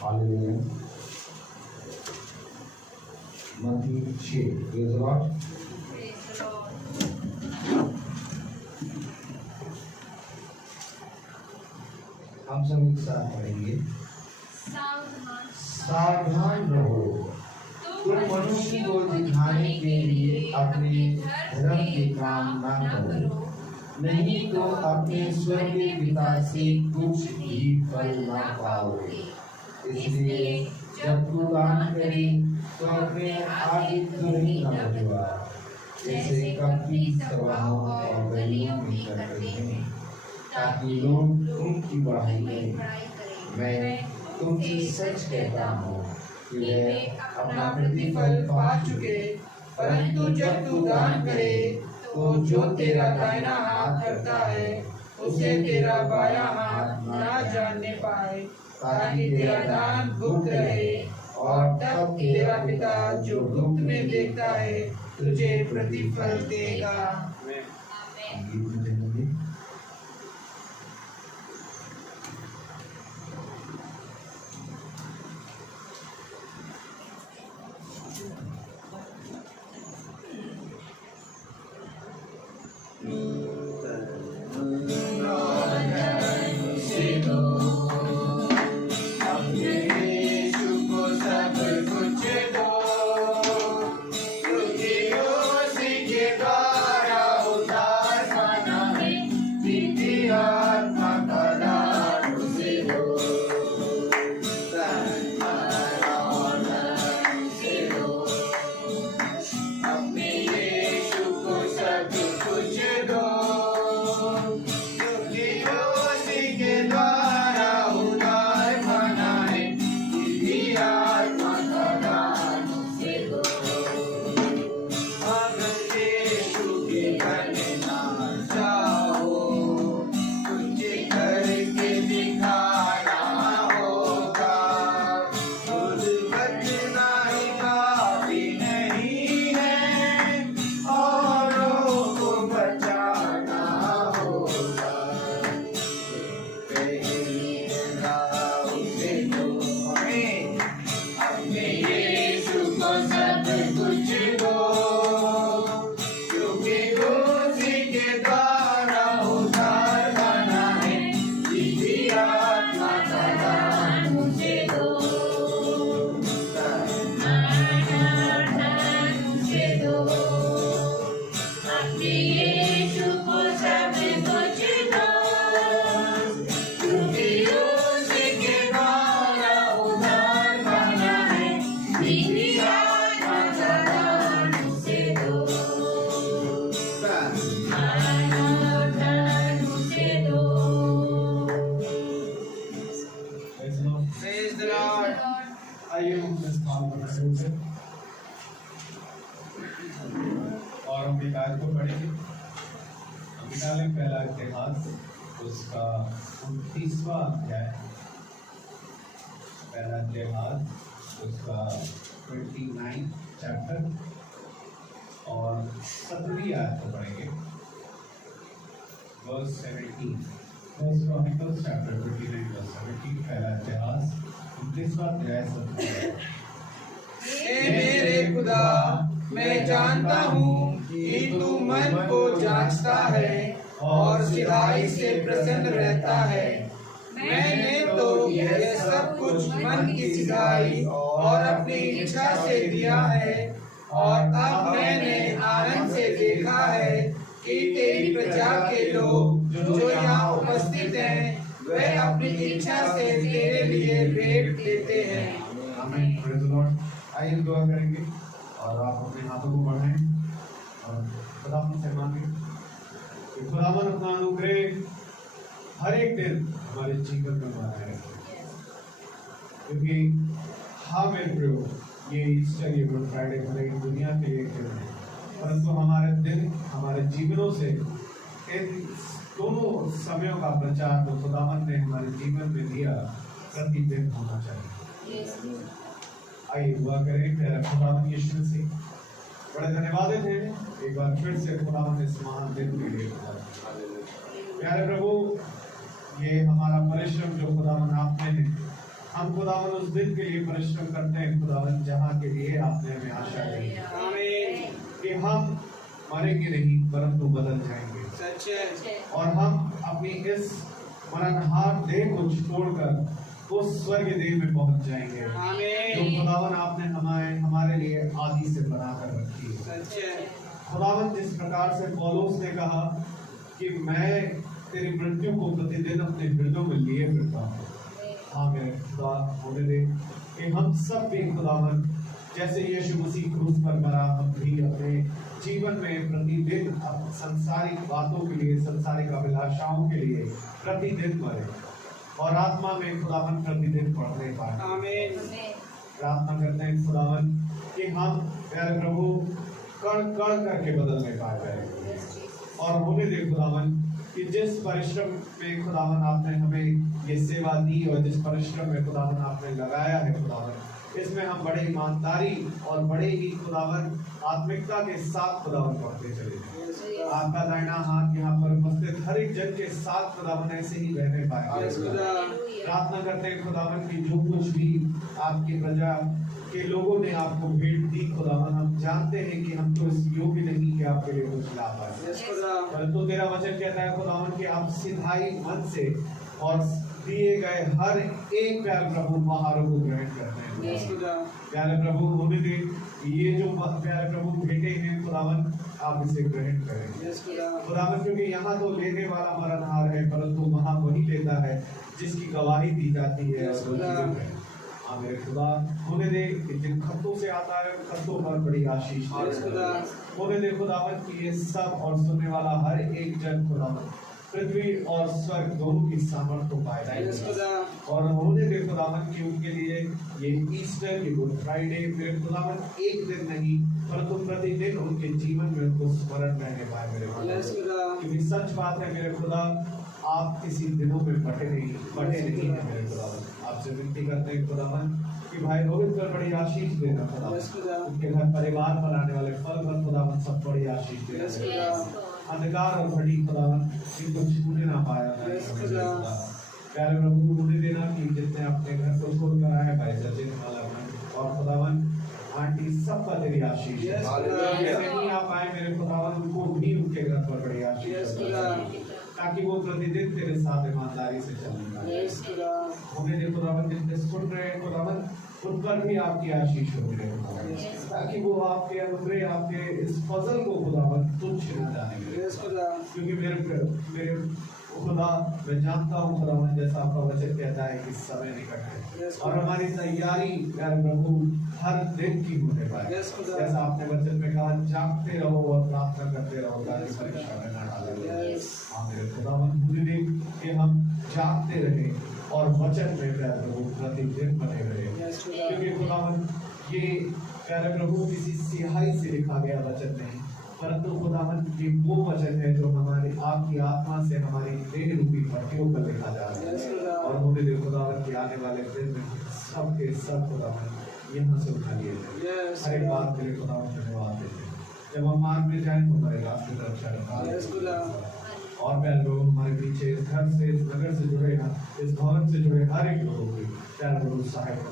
Hallelujah. मत्ती 6 प्रेज़ द लॉर्ड। हम सब एक साथ पढ़ेंगे। सावधान रहो, तुम मनुष्य को दिखाने के लिए अपने धर्म के काम ना करो, नहीं तो अपने स्वर्गीय पिता से कुछ भी फल ना पाओगे। इसलिए जब तू दान करे तो अपने आगे तुरही न बजवा, जैसे कपटी सभाओं और गलियों में करते हैं, ताकि लोग उनकी बड़ाई करें। मैं तुमसे सच कहता हूँ कि वे अपना प्रतिफल पा चुके। परंतु जब तू दान करे तो जो तेरा दाहिना हाथ करता है उसे तेरा बायां हाथ ना जानने पाए, ताकि तेरा दान गुप्त रहे, और तब तेरा पिता जो गुप्त में देखता है तुझे प्रतिफल देगा। आइए हम इस काम को शुरू से और हम एक आयत को पढ़ेंगे। हम निकालें पहला इतिहास उसका 29वां अध्याय, पहला इतिहास उसका 29 चैप्टर और 17वीं आयत को पढ़ेंगे, verse 17। First Chronicles chapter 29 verse 17, पहला इतिहास 29वां अध्याय 17। हे मेरे खुदा, मैं जानता हूँ कि तू मन को जांचता है और सिधाई से प्रसन्न रहता है। मैंने तो यह सब कुछ मन की सिधाई और अपनी इच्छा से दिया है, और अब मैंने आनंद से देखा है कि तेरी प्रजा के लोग जो यहाँ उपस्थित हैं वे अपनी इच्छा से तेरे लिए भेंट देते हैं। आमीन। Praise the Lord. आइए दुआ करेंगे और आप अपने हाथों को बढ़ाएं और खुदावन से मांगे कि खुदावन अपना अनुग्रह हर एक दिन हमारे जीवन में बनाए रखे, क्योंकि हाँ मेरे प्रभु ये ईस्टर, ये गुड फ्राइडे हर एक दुनिया के लिए दिन है, परंतु हमारे दिन हमारे जीवनों से इन दोनों समयों का प्रचार तो खुदावन ने हमारे जीवन में दिया, प्रतिदिन होना चाहिए। आइए दुआ करें। प्यारे खुदावंद यीशु मसीह, बड़े धन्यवादित हैं एक बार फिर से खुदावंद इस महान दिन के लिए। प्यारे प्रभु, ये हमारा परिश्रम जो खुदावंद आपने है, हम खुदावंद उस दिन के लिए परिश्रम करते हैं खुदावंद जहाँ के लिए आपने हमें आशा दी कि हम मरेंगे नहीं परंतु बदल जाएंगे और हम अपनी इस मरणहार देह को छोड़कर उस स्वर्ग देह में पहुंच जाएंगे जो खुदावन आपने हमारे लिए आदि से बनाकर रखी है। खुदावन जिस प्रकार से पौलुस ने कहा कि मैं तेरी मृत्यु को प्रतिदिन अपने हृदय में लिए फिरता हूँ, हाँ मेरे खुदा होने दे कि हम सब भी खुदावन जैसे यीशु मसीह क्रूस पर मरा, हम भी अपने जीवन में प्रतिदिन संसारिक बातों के लिए, संसारिक अभिलाषाओं के लिए प्रतिदिन मरे और आत्मा में खुदावन प्रतिदिन पढ़ने पाए। आमीन। प्रार्थना करते हैं खुदावन कि हम प्यारे प्रभु कण कण करके बदलने पाए और होने दे खुदावन कि जिस परिश्रम में खुदावन आपने हमें ये सेवा दी और जिस परिश्रम में खुदावन आपने लगाया है खुदावन, इसमें हम बड़े ईमानदारी और बड़े ही खुदावन आत्मिकता के साथ खुदावन पढ़ते चले। आपका दाहिना हाथ यहाँ पर उपस्थित हर एक जन के साथ खुदावन ऐसे ही रहने पाए। प्रार्थना करते हैं खुदावन की जो कुछ भी आपकी प्रजा के लोगों ने आपको भेंट दी खुदावन, हम जानते हैं कि हम तो इस योग्य नहीं कि आपके लिए कुछ ला पाए, परंतु तेरा वचन कहता है खुदावन कि आप सिधाई मन से और दिए गए हर एक प्यारे प्रभु उपहारों को ग्रहण करते हैं। प्यारे प्रभु होने दे ये जो प्यारे प्रभु भेंटे हैं खुदावन, आप इसे ग्रहण करें खुदावन, क्योंकि यहाँ तो लेने वाला मरणहार है परंतु वहाँ वही लेता है जिसकी गवाही दी जाती है। हाँ मेरे खुदा होने दे जिन खतों से आता है खतों पर बड़ी आशीष होने दे खुदावन की ये सब और सुनने वाला हर एक जन खुदावन पृथ्वी और स्वर्ग दोनों की सामर्थ को पाए और होने दे खुदावन की उनके लिए ये ईस्टर, ये गुड फ्राइडे मेरे खुदावन एक दिन नहीं परंतु प्रतिदिन उनके जीवन में उनको स्मरण रहने पाए मेरे खुदा, क्योंकि सच बात है मेरे खुदा आप किसी दिनों में बटे नहीं है मेरे खुदावन। आपसे विनती करते हैं खुदावन कि भाई रोहित पर बड़ी आशीष देना खुदावन, उनके घर परिवार पर आने वाले फल पर खुदावन सब बड़ी आशीष देना, अंधकार और घड़ी खुदावन इनको छूने ना पाया प्यारे प्रभु मुझे देना कि जितने अपने घर को छोड़कर आए भाई सचिन वाला और खुदावन आंटी सबका तेरी आशीष नहीं आ पाए मेरे खुदावन, उनको भी उनके घर पर बड़ी आशीष ताकि वो प्रतिदिन तेरे साथ ईमानदारी से चलें। होने दे खुदावन जितने सुन रहे हैं खुदावन उन पर भी आपकी आशीष हो रही ताकि वो आपके अनुग्रह आपके इस फजल को खुदावन तुच्छ न जाने, क्योंकि मेरे खुदा मैं जानता हूँ खुदावन जैसा आपका वचन कहता है कि समय निकट है और हमारी तैयारी प्यारे प्रभु हर दिन की होने पाए, जैसा आपने वचन में कहा जागते रहो और प्रार्थना करते रहो ताकि परीक्षा में न डाले। मेरे खुदावन मुझे दे कि हम जागते रहे और वचन में प्यारे प्रभु प्रतिदिन बने रहे, क्योंकि खुदावन ये प्यारे प्रभु किसी स्याही से लिखा गया वचन नहीं परंतु खुदावन ये वो वचन है जो हमारी आपकी आत्मा से हमारी देह रूपी पट्टियों पर लिखा जा रहा है और मुझे दे खुदावन के आने वाले दिन में सबके सब खुदावन यहाँ से उठा लिए हर एक बात के लिए खुदावन धन्यवाद देते हैं। जब हम मार्ग में जाएं तो हमारे रास्ते पर अच्छा रखा और प्यारे लोग हमारे पीछे इस घर से इस नगर से जुड़े इस भवन से जुड़े हर एक लोगों की प्यारे लोग सहायता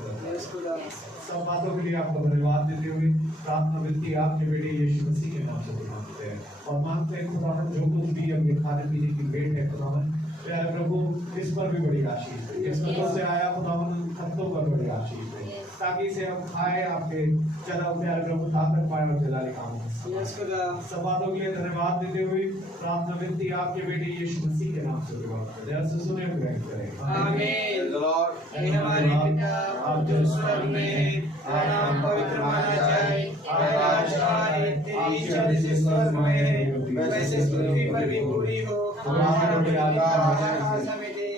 सब बातों के लिए आपको धन्यवाद देते हुए प्रार्थना विनती आपके बेटे यीशु मसीह के नाम से मांगते हैं और मांगते हैं खुदावन जो कुछ भी अपने खाने पीने की भेंट है खुदावन प्यारे प्रभु इस पर भी बड़ी आशीष है, इस तरह से आया खुदावन खतों पर बड़ी आशीष है ताकि इसे हम खाए आपके चला प्यारे प्रभु ताकत पाए और जलाली काम सब बातों के लिए धन्यवाद देते हुए प्रार्थना विनती आपके बेटे यीशु मसीह के नाम से जल्द से सुने हुए करें आमीन। हमारे पिता आप जो स्वर्ग में हैं आपका नाम पवित्र माना जाए, आपका राज्य आए, तेरी इच्छा जैसे स्वर्ग में है वैसे पृथ्वी पर भी पूरी हो। हमारा रोटी आज हमें दे